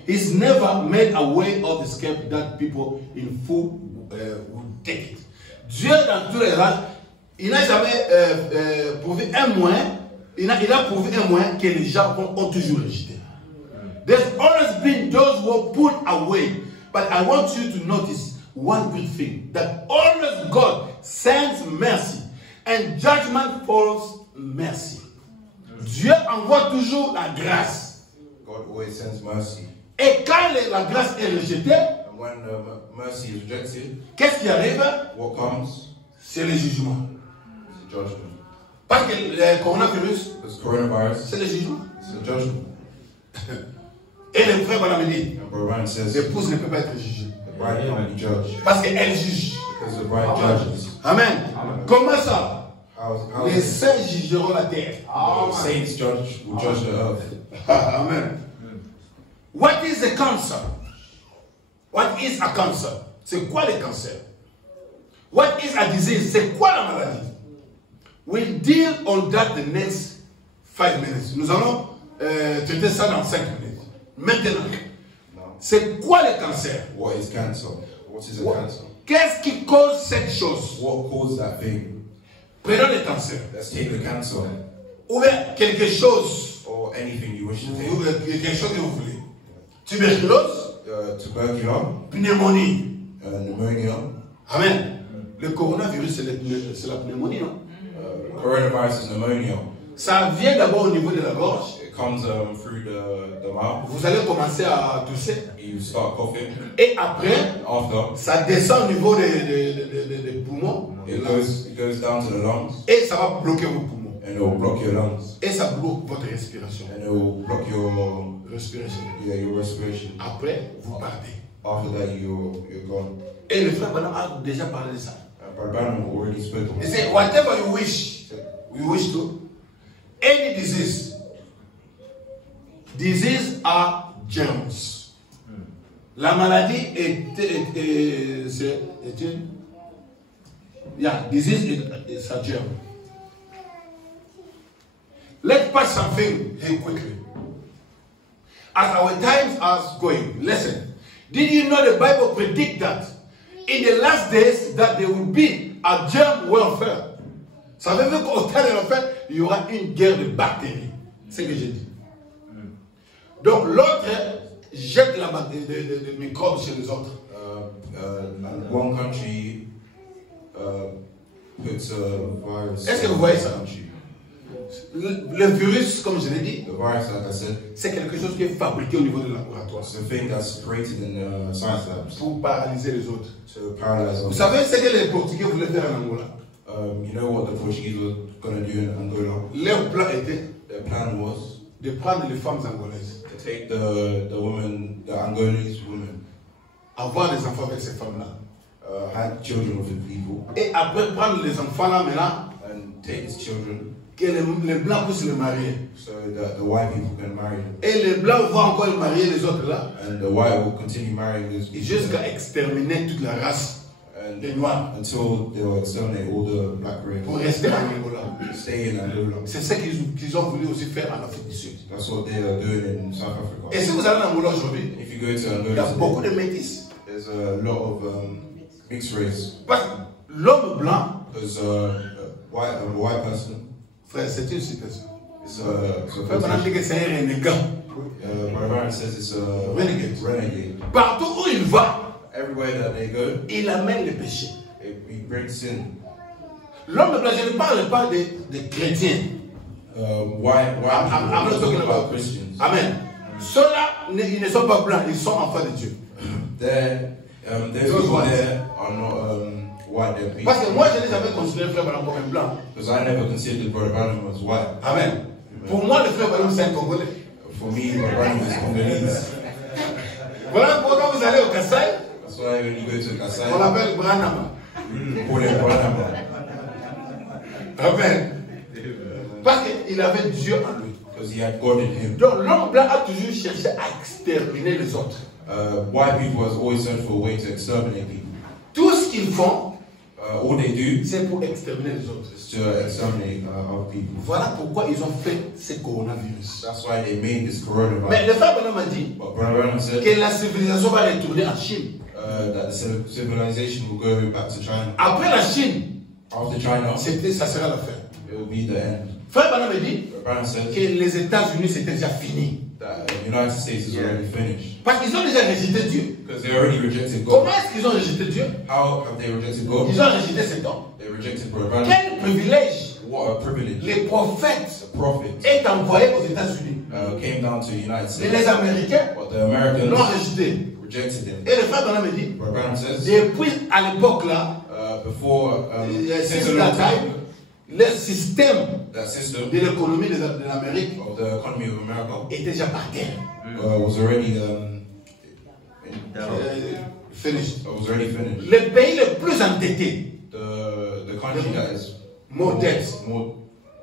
He's never made a way of escape that people in full would take it. Dieu dans tous les âges, il n'a jamais prouvé un moyen. Il a prouvé un moyen que les gens ont toujours rejeté. There's always been those who pull away. But I want you to notice one good thing. That always God sends mercy. And judgment follows mercy. Dieu envoie toujours la grâce. God always sends mercy. Et quand la grâce est rejetée, And when mercy is rejected, qu'est-ce qui arrive? what comes? C'est le jugement. It's the judgment. Parce que le coronavirus, Because coronavirus, c'est le jugement. it's the judgment. Et le frère Branham dit, And Brother Branham says, l'épouse ne peut pas être jugée. the bride cannot be judged. Parce qu'elle juge. Because the bride judges. Amen. Comment ça? How Les saints jugeront la terre. the saints will judge the earth. Amen. What is a cancer? What is a cancer? C'est quoi le cancer? What is a disease? C'est quoi la maladie? We'll deal on that the next 5 minutes. Nous allons traiter ça dans 5 minutes. Maintenant, c'est quoi le cancer? What is cancer? What is a cancer? Qu'est-ce qui cause cette chose? What caused that thing? Prenons le cancer. Let's take the cancer. Ou bien quelque chose. Or anything you wish to take. Quelque chose que vous voulez. Tuberculose. Tuberculosis, Pneumonie. pneumonia. Amen. Le coronavirus, c'est la pneumonie, non? Coronavirus is pneumonia. Ça vient d'abord au niveau de la gorge. It comes through the mouth. Vous allez commencer à tousser. You start coughing. Et après, After, ça descend au niveau des poumons. it goes down to the lungs. Et ça va bloquer vos poumons. And it will block your lungs. Et ça bloque votre respiration. And it will block your Respiration. respiration. Après, vous partez. After that, you're gone. Et le frère Branham a déjà parlé de ça. Brother Branham already spoke about He it. said, whatever you wish to, any disease are germs. La maladie disease is a germ. Let's pass something here quickly. As our times are going, listen. Did you know the Bible predict that in the last days that there will be a germ warfare? Ça veut dire qu'au terme de l'enfer, il y aura une guerre de bactéries. C'est ce que j'ai dit. Donc l'autre jette la des microbes chez les autres. One country puts a virus. Est-ce que vous voyez ça? Le virus, comme je l'ai dit, The virus, like I said, c'est quelque chose qui est fabriqué au niveau du laboratoire it's a thing that's created in science labs pour paralyser les autres. to paralyze Vous us. savez ce que les Portugais voulaient faire en Angola? You know what the Portuguese were going to do in Angola? Leur plan était Their plan was de prendre les femmes angolaises, to take the women, the Angolese women, avoir des enfants avec ces femmes-là. had children with the people, Et après prendre les enfants là maintenant, and take these children que les blancs puissent les marier. so that the white people can marry them. Et les blancs vont encore marier les autres là, And the white will continue marrying these people jusqu'à exterminer toute la race. des Noirs. until they will exterminate all the black Pour race. rester en Angola. Stay in Angola. C'est ce qu'ils ont voulu aussi faire en Afrique du Sud. That's what they are doing in South Et Africa. si vous allez en Angola aujourd'hui, If you go to il y a Angola, beaucoup today, de métis. there's a lot of mixed race. Parce que l'homme blanc, Because a white person frère, c'est une citation. is a Frère, pendant que c'est un renégat. Brother Baron says it's a Renegade. renegade. Partout où il va, Everywhere that they go, il amène le péché. we bring sin. L'homme blanc, je ne parle pas des chrétiens. White I'm not people talking talk about about Christians. Amen. Ceux-là, ils ne sont pas blancs, ils sont enfants de Dieu. Those people there are not white, they're people. Parce que moi, je n'ai jamais considéré frère Branham comme un blanc. Because I never considered Brother Branham as white. Amen. Pour moi, le frère Branham, c'est un Congolais. For me, Brother Branham is Congolese. Voilà pourquoi quand vous allez au Kassai, That's why when you go to Kasai, on l'appelle Branham. call him Branham. Amen. Parce qu'il avait Dieu en lui. Because he had God in him. Donc l'homme blanc a toujours cherché à exterminer les autres. White people has always searched for a way to exterminate people. Tout ce qu'ils font, All they do c'est pour exterminer les autres. is to exterminate other people. Voilà pourquoi ils ont fait ce coronavirus. That's why they made this Mais coronavirus. le frère Branham a dit But Brother Branham said que la civilisation va retourner en Chine. that the civilization will go back to China. Après la Chine, After China, ça sera la fin. it will be the end. Frère Branham a dit Brother Branham said que les États-Unis c'était déjà fini. that the United States is already finished. Parce qu'ils ont déjà rejeté Dieu. Because they already rejected Comment God. est-ce qu'ils ont rejeté Dieu? How have they rejected God? Ils ont rejeté cet homme. They rejected Brother Branham. Quel privilège What a privilege. les prophètes The prophet est envoyé aux États-Unis. came down to the United Et States. les Américains But the Americans l'ont rejeté. rejected him. Et le frère Branham dit, Brother Branham says, depuis à l'époque là, before, since a since long that time, time, le système that system de l'économie de l'Amérique of the economy of America est déjà par terre. was already Finished. finished. Le pays le plus endetté, The country that is more debts, more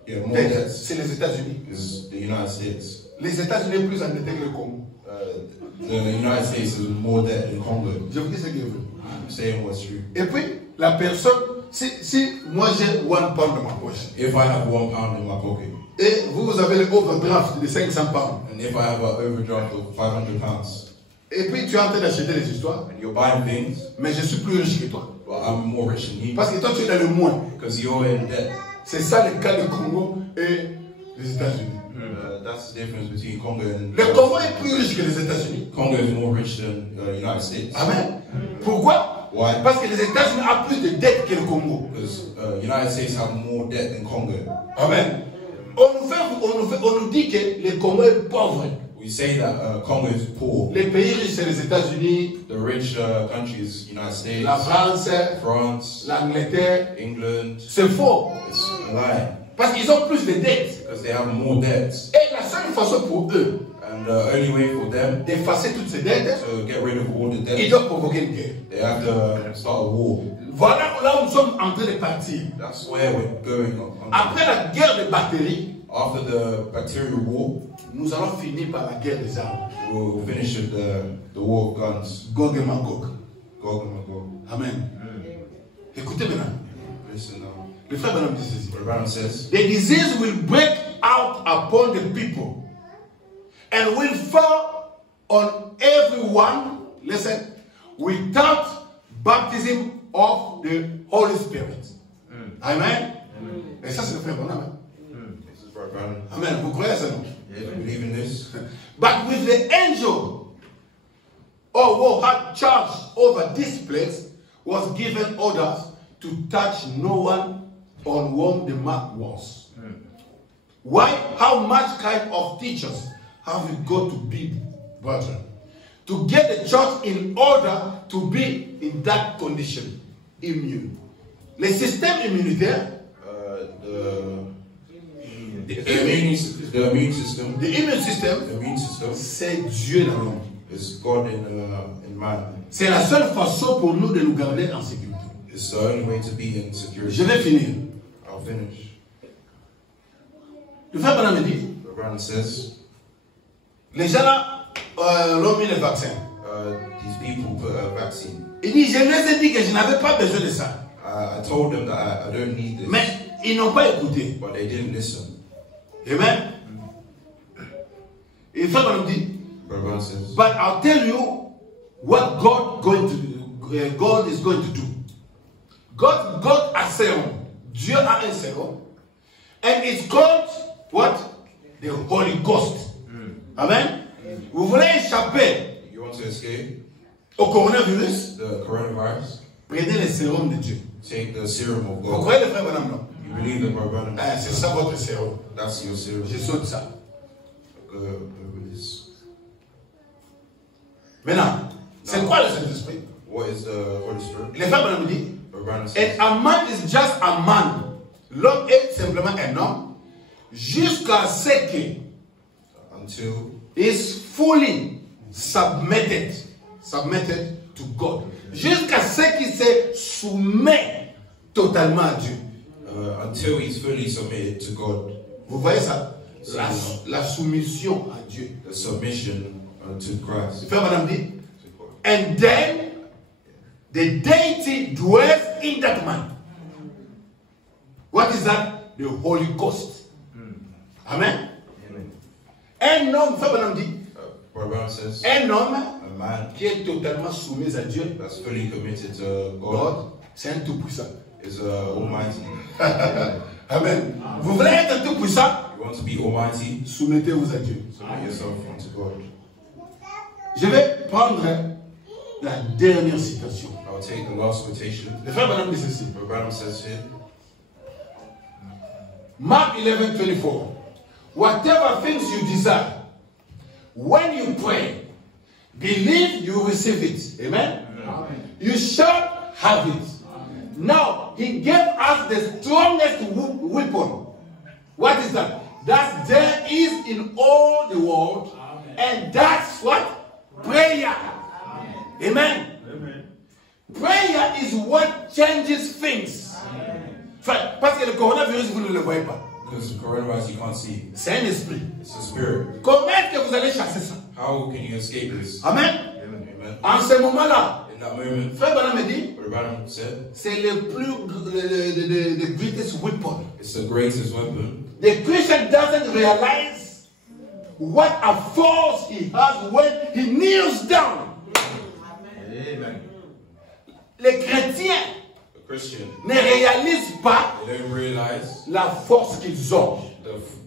debts c'est les États-Unis. is the United States. Les États-Unis sont plus endettés que le Congo. The United States is more debt than Congo. Je vous dis ce que je veux. I'm saying what's true. Et puis, la personne, si moi j'ai 1 pound dans ma poche, If I have £1 in my pocket, et vous avez le overdraft de 500 pounds, and if I have an overdraft of £500, et puis tu es en train d'acheter des histoires, and you're buying things, mais je suis plus riche que toi. but I'm more rich than you, Parce que toi tu es dans le moins. because you're in debt. C'est ça le cas du Congo et des États-Unis. That's the difference between Congo and Le Congo est plus riche que les États-Unis. Congo is more rich than the United States. Amen. Pourquoi? Why? Parce que les États-Unis ont plus de dettes que le Congo. Because United States have more debt than Congo. Amen. On nous dit que le Congo est pauvre. We say that Congo is poor. Les pays riches, c'est les États-Unis, The rich countries, United States, la France, France, l'Angleterre. England. C'est faux. It's a lie. Parce qu'ils ont plus de dettes. Because they have more debts. Et la seule façon pour eux And the only way for them d'effacer toutes ces dettes, to get rid of all the ils debts, doivent provoquer une guerre. they have to start a war. Voilà là où nous sommes en train de partir. That's where we're going on. Après la guerre des batteries, After the bacterial war, nous allons finir par la guerre des armes. we'll finish with the war of guns. Gog et Magog. Gog and Magog. Amen. Écoutez maintenant. Listen now. Le frère Branham dit ceci. Brother Branham says, The disease will break out upon the people and will fall on everyone, listen, without baptism of the Holy Spirit. Amen. Et ça, c'est le frère Branham. this is Brother Branham. Amen. Vous croyez ça, non? You believe in this? But with the angel, who had charge over this place, was given orders to touch no one on whom the mark was. Why? How much kind of teachers have we got to be, brethren? To get the church in order to be in that condition, immune. Le système immunitaire, The immune system, the immune system, c'est Dieu dans l'homme. is God in man. C'est la seule façon pour nous de nous garder en sécurité. It's the only way to be in security. Je vais finir. I'll finish. Le frère Branham me dit, Brother Branham says, les gens là l'ont mis le vaccin. these people put a vaccine. Il dit, je leur ai dit que je n'avais pas besoin de ça. I told them that I don't need this. Mais ils n'ont pas écouté. But they didn't listen. Amen. Et frère me dit, Brother says, but I'll tell you what God is going to do. God a sérum. Dieu a un sérum. And it's called what? The Holy Ghost. Amen. Vous voulez échapper you want to escape au coronavirus? the coronavirus? Prenez le sérum de Dieu. Take the serum of Vous God. croyez le frère madame non? You believe that, Brother? Ah, c'est ça votre sérum. That's your serum. Je saute ça. With this. Maintenant, c'est quoi le Saint-Esprit? What is the Holy Spirit? Les frères madame dit, Brother and says, a man is just a man. L'homme est simplement un homme jusqu'à ce que until is fully submitted to God. Jusqu'à ce qu'il se soumet totalement à Dieu. until he's fully submitted to God. Vous voyez ça? La soumission à Dieu. The submission to Christ. Frère madame dit, and then the deity dwells in that man. What is that? The Holy Ghost. Amen. Un homme, frère madame dit, Brother says, un homme a man qui est totalement soumis à Dieu, that's fully committed to God God, c'est un tout-puissant. is Almighty. Amen. Vous voulez être un tout-puissant? You want to be Almighty? Soumettez-vous à Dieu. Submit yourself unto God. Je vais prendre la dernière citation. I'll take the last quotation. Le frère madame dit ceci. Brother says here, Mark 11:24. Whatever things you desire, when you pray, believe you receive it. Amen? You shall have it. Now, he gave us the strongest weapon. What is that? That there is in all the world, and that's what? Prayer. Amen. Prayer is what changes things. Parce que le coronavirus, vous ne le voyez pas. because the coronavirus you can't see. C'est un esprit. It's a spirit. Comment est-ce que vous allez chasser ça? How can you escape this? Amen. Amen. En ce moment-là, In that moment, frère Branham me dit, Brother said, c'est the greatest weapon. it's the greatest weapon. The Christian doesn't realize what a force he has when he kneels down. Amen. Les chrétiens A Christian, ne réalisent pas they don't realize la force qu'ils ont.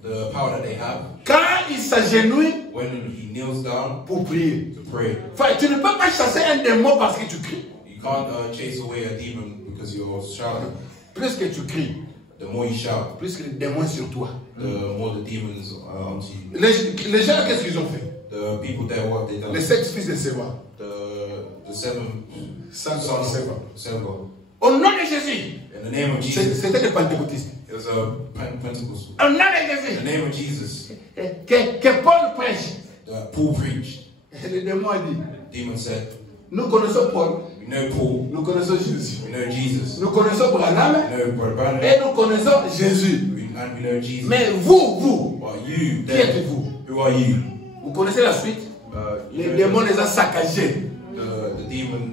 the power that they have Quand ils s'agenouillent when he kneels down pour prier. to pray. Enfin, tu ne peux pas chasser un démon parce que tu cries. You can't chase away a demon because you're shouting. Plus que tu cries, The more you shout, plus que le démon est sur toi. the more the demons are onto you. Les gens, qu'est-ce qu'ils ont fait? The people there, what they done? Les 7 fils de Séva. The seven Sons sons of Séva. of Seva. Au nom de Jésus. In the name of Jesus. C'était des pentecôtistes. It was a Pentecostal. Au nom de In Jésus. the name of Jesus. Que Paul prêche. Paul preached. Et le démon a dit, Demon said, nous connaissons Paul, we know Paul, nous connaissons Jésus. we know Jesus, Nous connaissons Branham we know Brother Branham, et nous connaissons Jésus. and we know Jesus. Mais vous, But you, qui then, êtes-vous? who are you? Vous connaissez la suite? You Les know démons les ont saccagés. the demons.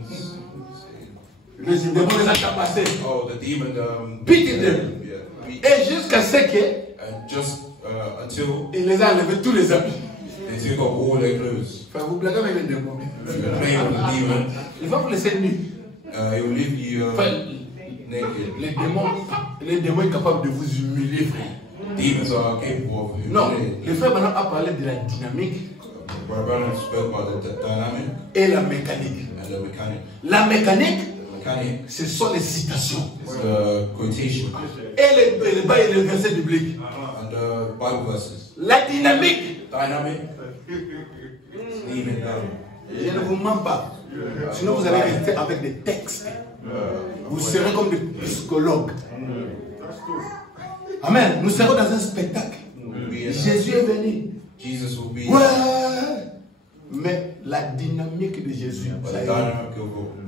Les démons les ont tabassés. Oh, the demon. Beating them. Yeah. Et jusqu'à ce que And just until il les a enlevés tous les habits. they took off all their clothes. Enfin, vous blaguez avec les démons. If you're playing with the demon, Il va vous laisser nu. it will leave you Enfin, naked. les démons sont capables de vous humilier, frère. Demons are capable of Non, humiliating. le frère Branham a parlé de la dynamique Brother Branham spoke about the dynamic et la mécanique. and the mechanic. La mécanique, The mechanic ce sont les citations. is the quotation Et les versets bibliques. and the Bible verses. La dynamique, Dynamic, leaving down. je ne vous mens pas. Sinon, vous allez rester avec des textes. Vous serez comme des psychologues. Amen. Nous serons dans un spectacle. Jésus est venu. Jesus will be Ouais. Mais la dynamique de Jésus. the ça y est. dynamic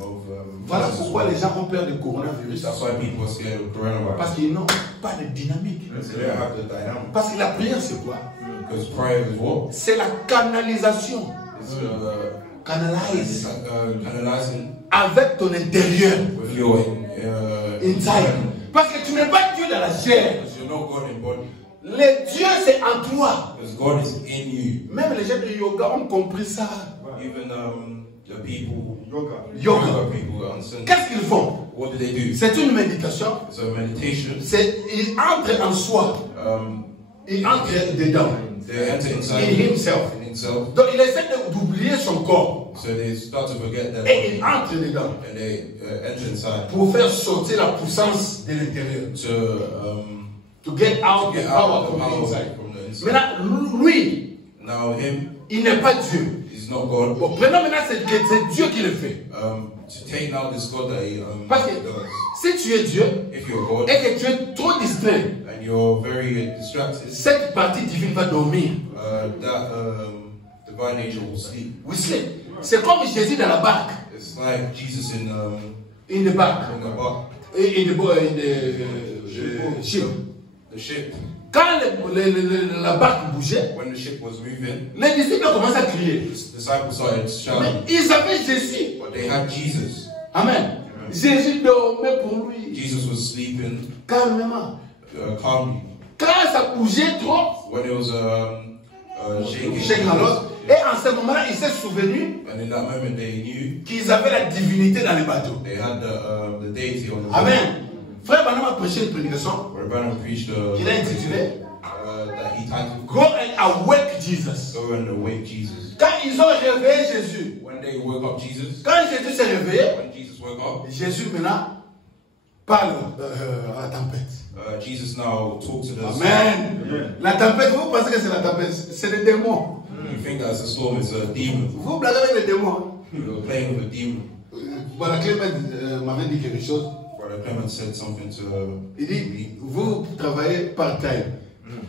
of Voilà Jesus. pourquoi les gens ont peur du coronavirus. That's why people are scared of coronavirus. Parce qu'ils n'ont pas de dynamique. They don't have the dynamic. Parce que la prière, c'est quoi? Because prayer is what? C'est la canalisation. It's canalize canalizing avec ton intérieur. with your Inside. Parce que tu n'es pas Dieu dans la chair. Because you're not God in body. Le Dieu c'est en toi. Because God is in you. Même les gens de yoga ont compris ça. Even the people, Yoga. people understand. Qu'est-ce qu'ils font? What do they do? C'est une méditation. It's a meditation. Il entre en soi. Il entre dedans. They enter In inside himself. in himself. Donc il essaie d'oublier son corps. So they start to forget that Et il entre dedans. and they enter inside Pour faire sortir la puissance de l'intérieur. To get out the power from the inside. Maintenant, lui, Now him, il n'est pas Dieu. he's not God. Bon, maintenant, c'est Dieu qui le fait. To take now this God that he Parce que does. si tu es Dieu If you're God et que tu es trop distrait, and you're very distracted, cette partie divine va dormir. that divine nature will sleep. We sleep. C'est comme Jésus dans la barque. It's like Jesus in the barque. the boat, In the ship. the ship. Quand la barque bougeait, When the ship was moving, les disciples ont commencé à crier. the disciples started shouting, Mais ils avaient Jésus. but they had Jesus. Amen. Jésus dormait pour lui. Jesus was sleeping Calmement. calmly. Quand ça bougeait trop, When it was shaking, Cheikh Nalot, et en ce moment-là, il s'est souvenu and in that moment they knew qu'ils avaient la divinité dans les bateaux. they had the deity on the boat. Amen. Frère Branham a prêché une prédication Where Branham preached qu'il a intitulée that he titled Go and Awake Jesus. Go and Awake Jesus. Quand ils ont réveillé Jésus, When they woke up Jesus, quand Jésus s'est réveillé, when Jesus woke up, Jésus maintenant parle à la tempête. Jesus now talks to the Amen. La tempête, vous pensez que c'est la tempête? C'est le démon. You think that it's a storm, it's a demon. Vous blaguez avec le démon. You're playing with a demon. Voilà, Clément m'avait dit quelque chose. Brother Clement said something to Il dit, vous travaillez part-time.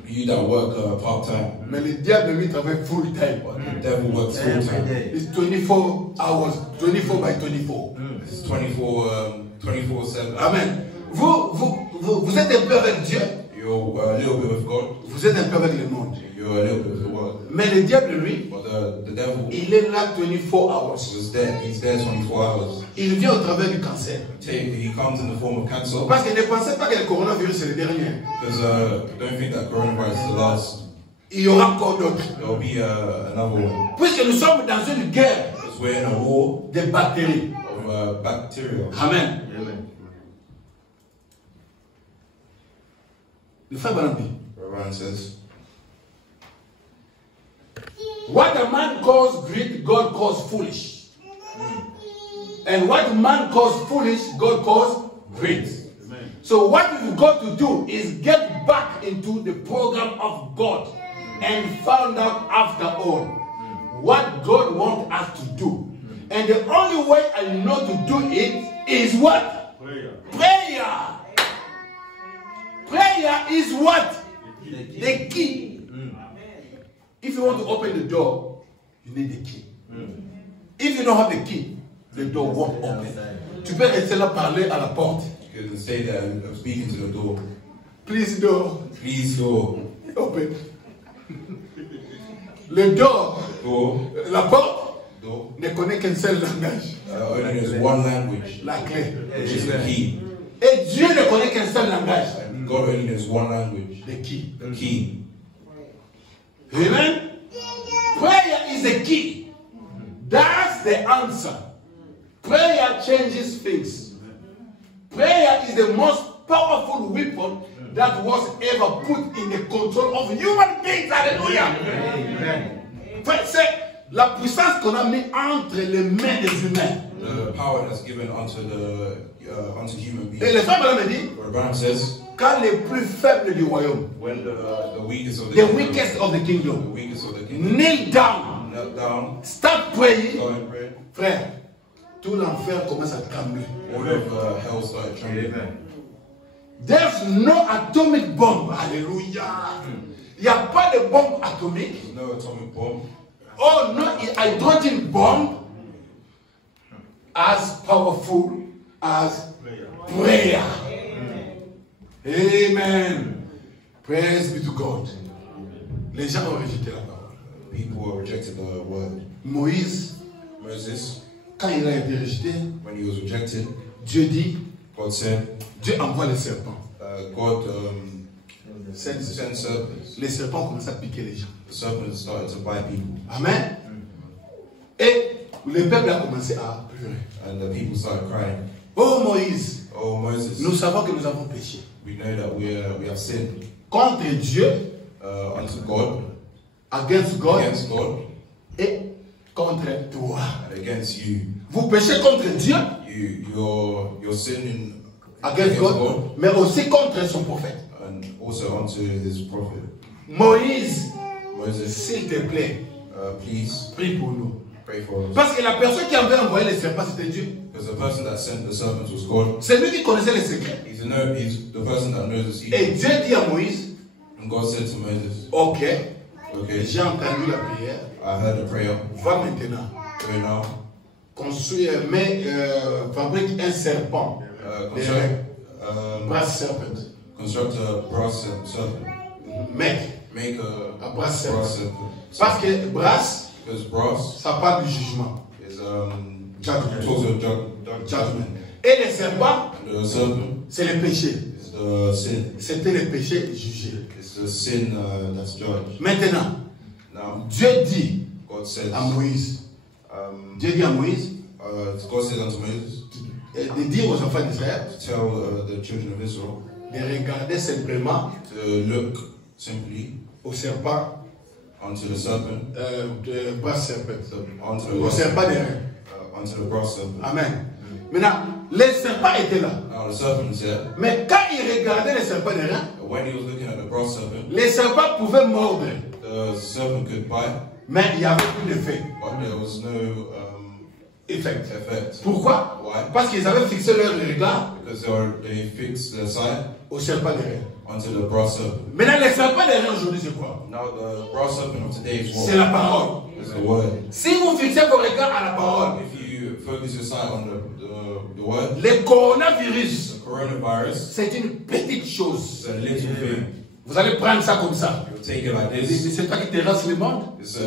you that work part-time, Mais le diable, lui, travaille full-time. but the devil works full-time. It's 24 hours, 24 by 24. It's 24/7. Amen. Vous êtes un peu avec Dieu, You're a little bit with God, vous êtes un peu avec le monde. you're a little bit with the world. Mais le diable, lui, But the devil il est là 24 hours. was there, he's there 24 hours. Il vient au travers du cancer. He comes in the form of cancer. Parce que ne pensez pas que le coronavirus c'est le dernier. Because don't think that coronavirus is the last. Il y aura encore d'autres. There'll be another one. Puisque nous sommes dans une guerre Because we're in a war des bactéries. of bacteria. Amen. Le frère Branham dit, Reverend says, what a man calls great, God calls foolish. And what man calls foolish, God calls great. So what we've got to do is get back into the program of God and find out after all what God wants us to do. And the only way I know to do it is what? Prayer. Prayer is what? The key. If you want to open the door, you need the key. If you don't have the key, the door won't open. Tu peux rester là parler à la porte. you can say that I'm speaking to the door. Please door. Please door. Open. Le door, la porte, Door. ne connaît qu'un seul langage. Only there's one language, La clé. which is the key. Et Dieu ne connaît qu'un seul langage. And God only knows one language, The key. the key. Amen. Prayer is the key. That's the answer. Prayer changes things. Prayer is the most powerful weapon that was ever put in the control of human beings. Alléluia. C'est la puissance qu'on a mis entre les mains des humains. The power that's given unto human Et beings. le frère me dit, Where Abraham says, quand les plus faibles du royaume, when the weakest of the the kingdom, weakest of the the kingdom, weakest of the kingdom kneel down, knelt down, start praying, go and pray, frère, tout l'enfer commence à trembler. all of hell started trembling. There's no atomic bomb. Alléluia. Il n'y a pas de bombe atomique. There's no atomic bomb. Oh, no hydrogen bomb as powerful as prayer. Amen. Praise be to God. Les gens ont rejeté la parole. People rejected the word. Moïse Moses, quand il a été rejeté, when he was rejected, Dieu dit, God said, Dieu envoie les serpents. God Send sent serpents. Les serpents commencent à piquer les gens. The serpents started to bite people. Amen. Et le peuple a commencé à pleurer. And the people started crying. Oh Moïse, Oh Moses, nous savons que nous avons péché we know that we have sinned contre Dieu, unto God, against God, against God, et contre toi. and against you. Vous péchez contre Dieu, You're sinning against God, mais aussi contre son prophète. and also unto his prophet. Moïse, Moses, s'il te plaît, please prie pour nous. pray for us. Parce que la personne qui avait envoyé les serpents, c'était Dieu. Because the person that sent the serpents was God. C'est lui qui connaissait les secrets. He's the person that knows the secret. Et Dieu dit à Moïse, And God said to Moses, ok, okay, j'ai entendu la prière, I heard the prayer. va maintenant, Go now. Fabrique un serpent, brass serpent. Construct a brass serpent. Mec, Make a a brass brass serpent. serpent. Parce que brass, Because brass ça parle du jugement. is Judgment. talks of Judgment. Et les serpents, And the serpent c'est le péché. is the sin. C'était le péché jugé. It's the sin that's judged. Maintenant, Now, Dieu dit God says, à Moïse, Dieu dit à Moïse, God says unto Moses de dire aux enfants d'Israël to tell the children of Israel de regarder simplement to look simply au serpent, onto the serpent, de brass serpent, onto au serpent des reins. onto the brass serpent. Amen. Maintenant, les serpents étaient là. Now the serpent said, Mais quand il regardait les serpents des reins, when he was looking at the brass serpent, les serpents pouvaient mordre, the serpent could bite, mais il n'y avait plus d'effet. but there was no Effect. effect. Pourquoi? Why? Parce qu'ils avaient fixé leur regard Because they fixed the sight au serpent des reins. onto the brass serpent. Maintenant, les serpents des reins aujourd'hui, c'est quoi? Now the brass serpent of today is C'est what? la parole. It's the word. Si vous fixez vos regards à la parole, If you focus your sight on the word, le coronavirus, the coronavirus, c'est une petite chose. it's a little thing. Vous allez prendre ça comme ça. You'll take it like Mais this. c'est toi qui terrasse le monde. Is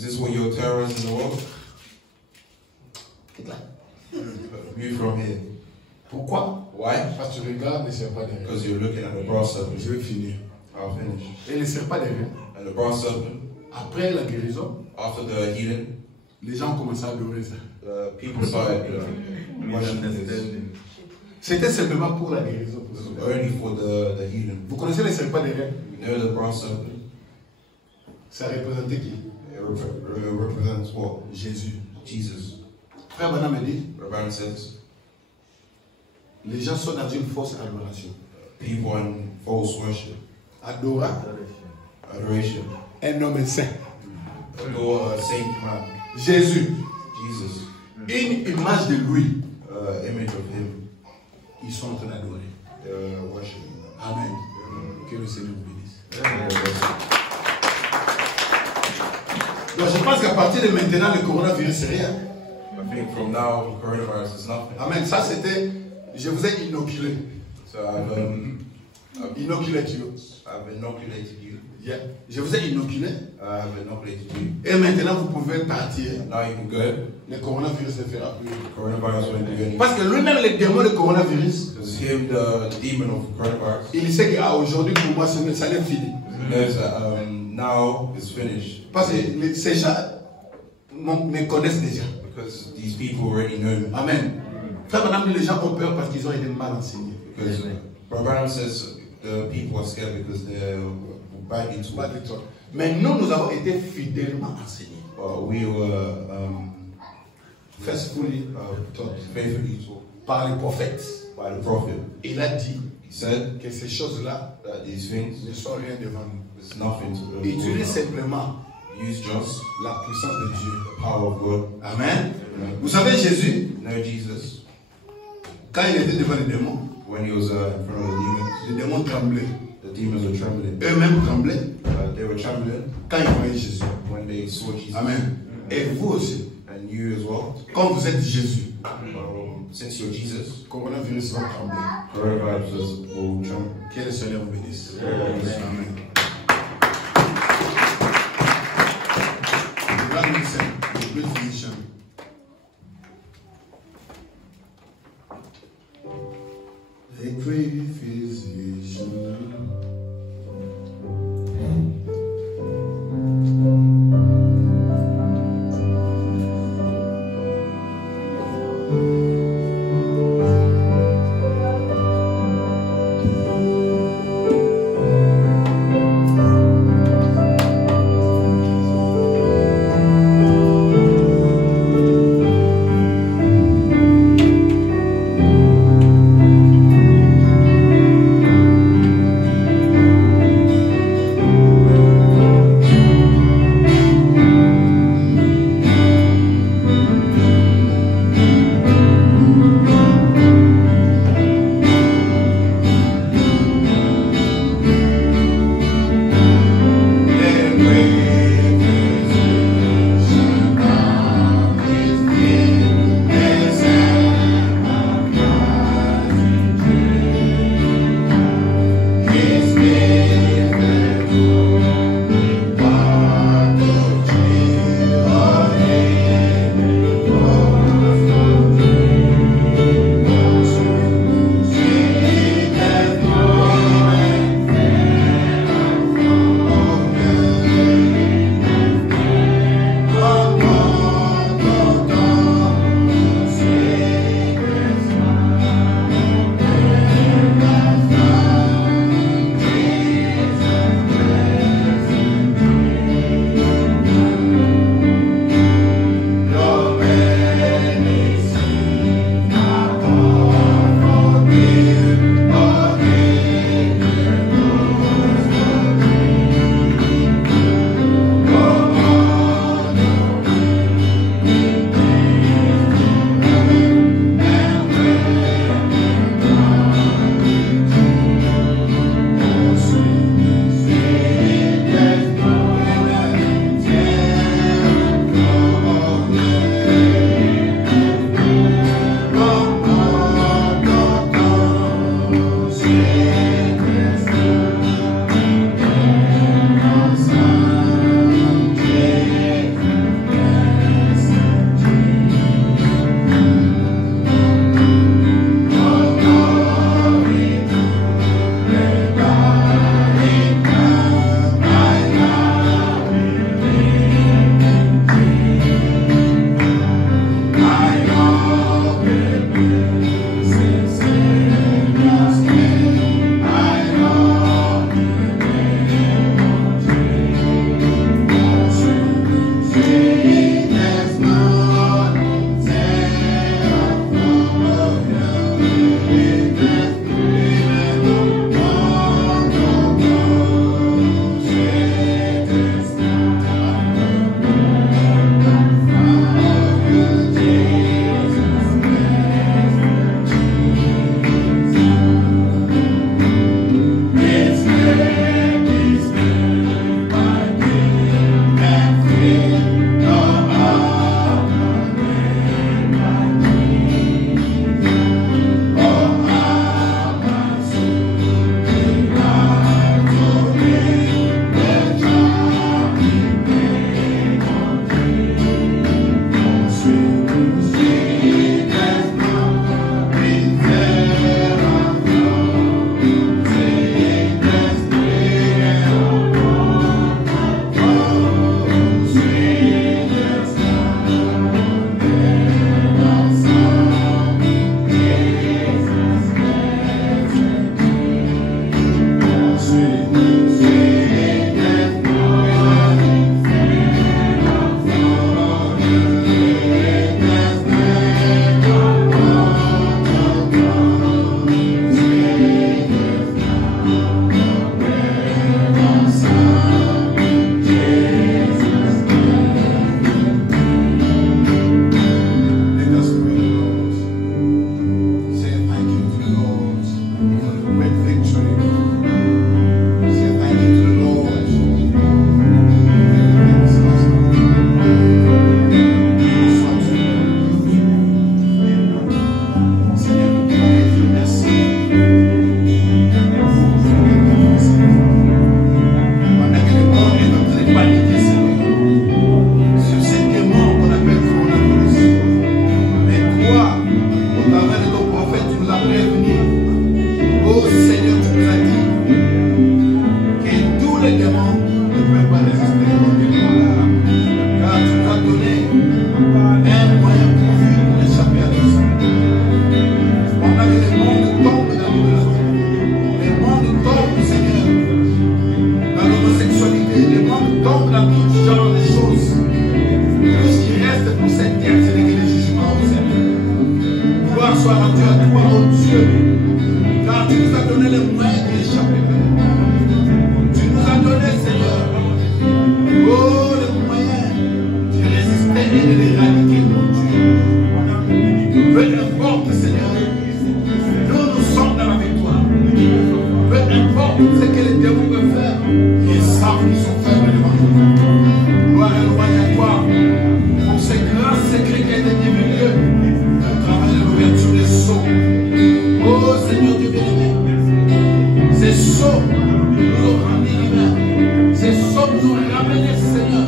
this what you're terrorizing the world? Quitte là. Move from here. Pourquoi? Why? Parce que tu regardes les serpents des reins. Because you're looking at the brass serpent. Je vais finir. I'll finish. Et les serpents des reins, And the brass serpent, après la guérison, after the healing, les gens ont commencé à adorer ça. people started worshiping this. C'était simplement pour la guérison. Pour ça. Only for the healing. Vous connaissez les serpents des reins? You know the brass serpent? Ça représentait qui? It represents what? Jésus. Jesus. Frère Branham me dit, Rabban says, les gens sont dans une fausse adoration. people in false worship, Adora adoration. un homme saint. Adore a saint man, Jésus, Jesus, une image de lui. image of him, Ils sont en train d'adorer. worship. Amen. Que le Seigneur vous bénisse. Donc je pense qu'à partir de maintenant, le coronavirus, c'est rien. I think from now, coronavirus is nothing. Amen. Ça, c'était. Je vous ai inoculé. So I've Inoculé, tu vois. inoculated you. Yeah. Je vous ai inoculé. I've inoculated you. Et maintenant, vous pouvez partir. Now you can go. Le coronavirus ne fera plus. Coronavirus won't do anything. Parce que lui-même, le démon du coronavirus, Because him, the demon of coronavirus, il sait qu'aujourd'hui, pour moi, ça n'est fini. knows that now it's finished. Parce que ces gens me connaissent déjà. Because these people already know me. Amen. Frère, madame, les gens ont peur parce qu'ils ont été mal enseignés. Because Rabban says the people are scared because they're badly taught. Mais nous avons été fidèlement enseignés. But we were Faithfully taught faithfully taught par les prophètes. by the prophet. Il a dit He said que ces choses-là that these things ne sont rien devant nous. is nothing to Utilise simplement use just la puissance de Dieu. the power of God. Amen. Vous savez, Jésus, You know Jesus, quand il était devant les démons, when he was in front of les démons tremblaient. the demons were trembling. Eux-mêmes tremblaient They were trembling quand ils voyaient Jésus. when they saw Jesus. Amen. Et vous aussi, And you as well. quand vous êtes Jésus, Since you're Jesus, le coronavirus va trembler. coronavirus will tremble. Que le Seigneur vous bénisse. Amen. The great mission a great physician. Seigneur, tu nous as dit que tous les démons ne peuvent pas résister. Car tu nous as donné un moyen pour vivre, pour échapper à tout ça. Pendant que le monde tombe dans l'idolâtrie, le monde tombe, Seigneur, dans l'homosexualité, le monde tombe dans tout genre de choses. Tout ce qui reste pour cette terre, ce n'est que le jugement, Seigneur. Gloire soit rendue à toi, oh Dieu, car tu nous as donné les moyens d'échapper. Tu nous as donné, Seigneur, oh, les moyens de résister et de l'éradiquer, mon Dieu. Peu importe, Seigneur, nous sommes dans la victoire. Peu importe ce que les démons peuvent faire, ils savent qu'ils sont faibles devant nous. Gloire et louange à toi pour ce grand secret qui a été divulgué à travers l'ouverture des sceaux. Oh Seigneur Dieu bien-aimé, ces sceaux nous ont rendu libres. Ces sceaux nous ont ramenés, Seigneur.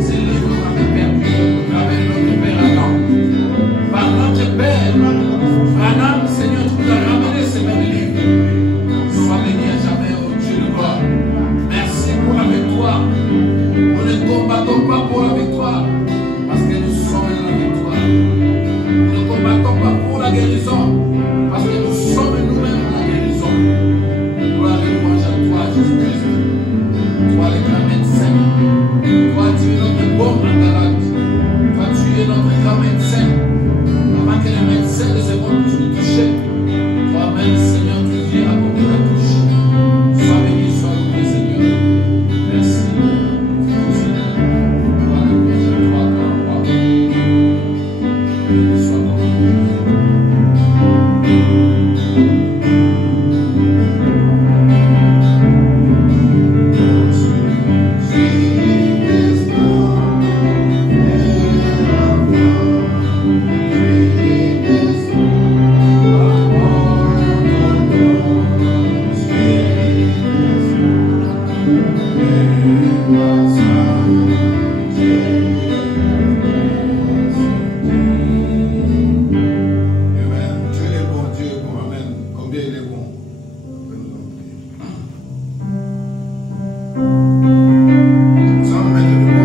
C'est là que nous avons perdu avec notre Père Adam. Par notre Père Adam, Seigneur, tu nous as ramené ces mêmes livres. Sois béni à jamais, oh Dieu de gloire. Merci pour la victoire. Nous ne combattons pas pour la victoire, parce que nous sommes dans la victoire. Nous ne combattons pas pour la guérison, parce que nous sommes nous-mêmes la guérison. Gloire et louange à toi, Jésus-Christ. Toi, le grand médecin. Toi, tu es notre bon malade. Toi, tu es notre grand médecin. Avant que les médecins de ce monde puissent nous toucher, toi-même, Seigneur, tu viens apporter ta touche. Sois béni, sois loué, Seigneur. Merci. Gloire et louange à toi, grand roi. Béni soit ton nom. Amen. Dieu est bon, Dieu est bon. Amen. Combien il est bon. Nous allons mettre debout.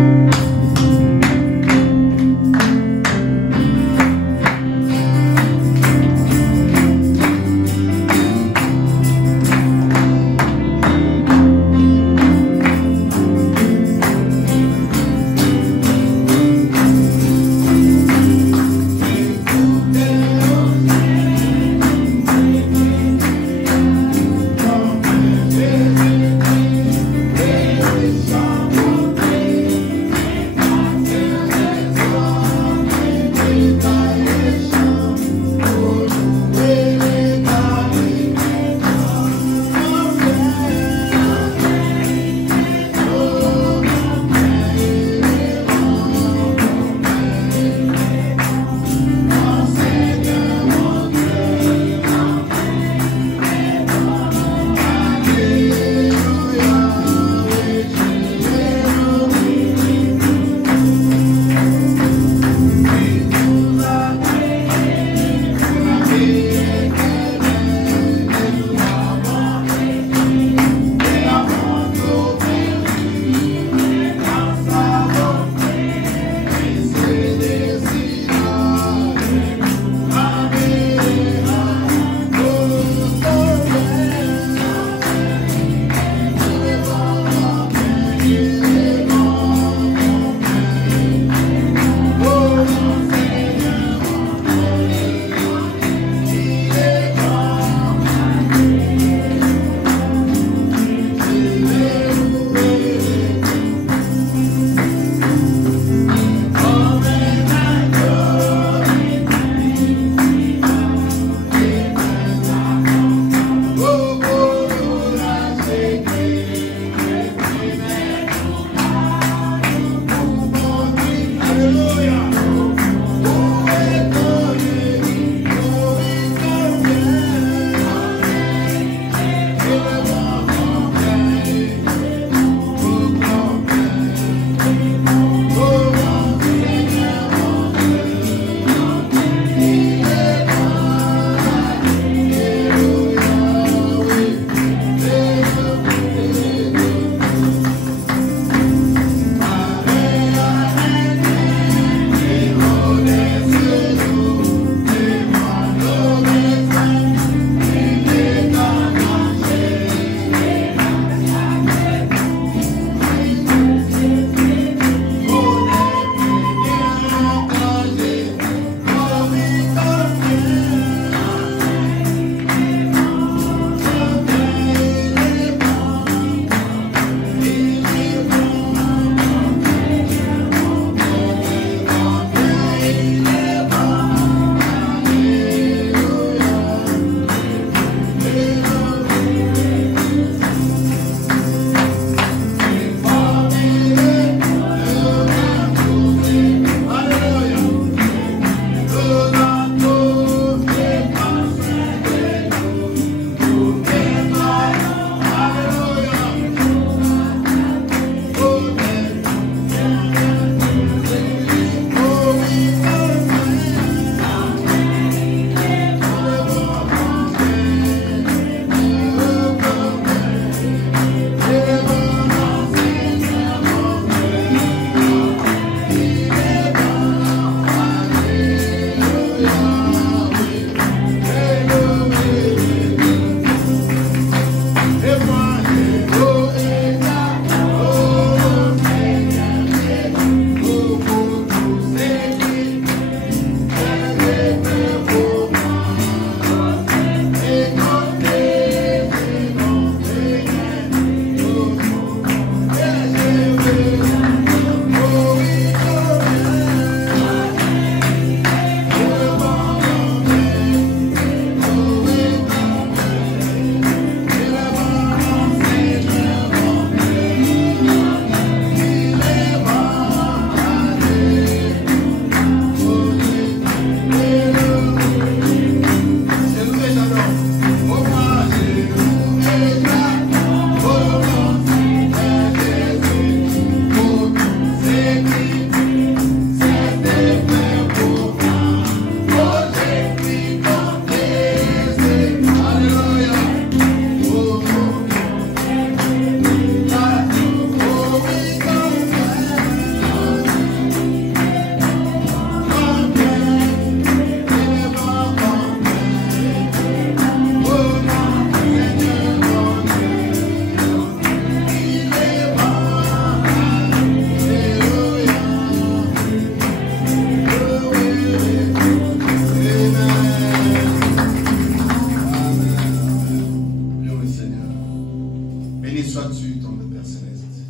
sois-tu, ton Père Céleste.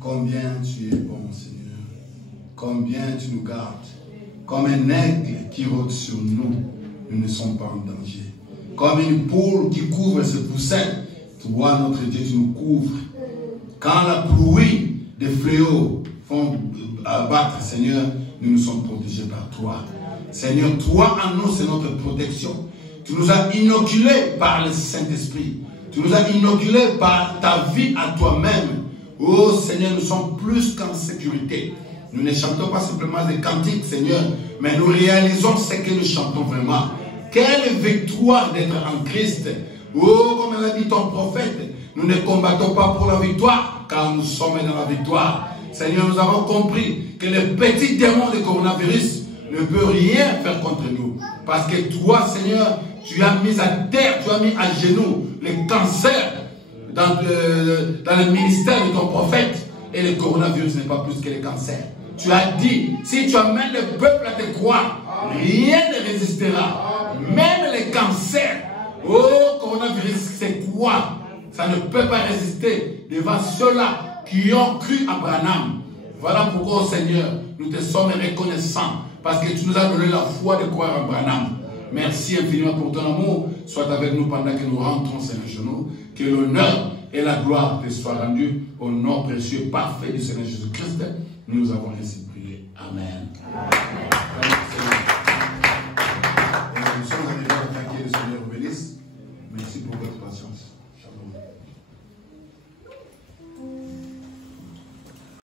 Combien tu es bon, Seigneur. Combien tu nous gardes. Comme un aigle qui rôde sur nous, nous ne sommes pas en danger. Comme une poule qui couvre ses poussins, toi, notre Dieu, tu nous couvres. Quand la pluie des fléaux font abattre, Seigneur, nous sommes protégés par toi. Seigneur, toi en nous, c'est notre protection. Tu nous as inoculés par le Saint-Esprit. Tu nous as inoculés par ta vie à toi-même. Oh Seigneur, nous sommes plus qu'en sécurité. Nous ne chantons pas simplement des cantiques, Seigneur, mais nous réalisons ce que nous chantons vraiment. Quelle victoire d'être en Christ. Oh, comme l'a dit ton prophète, nous ne combattons pas pour la victoire, car nous sommes dans la victoire. Seigneur, nous avons compris que le petit démon du coronavirus ne peut rien faire contre nous. Parce que toi, Seigneur, tu as mis à terre, tu as mis à genoux le cancer dans le ministère de ton prophète. Et le coronavirus n'est pas plus que le cancer. Tu as dit, si tu amènes le peuple à te croire, rien ne résistera. Même le cancer. Oh, coronavirus, c'est quoi? Ça ne peut pas résister devant ceux-là qui ont cru à Branham. Voilà pourquoi, Seigneur, nous te sommes reconnaissants. Parce que tu nous as donné la foi de croire à Branham. Merci infiniment pour ton amour. Sois avec nous pendant que nous rentrons sur les genoux. Que l'honneur et la gloire te soient rendus au nom précieux parfait du Seigneur Jésus-Christ. Nous avons ainsi prié. Amen. Nous sommes arrivés à l'attaquer, le Seigneur vous bénisse. Merci pour votre patience. Shalom.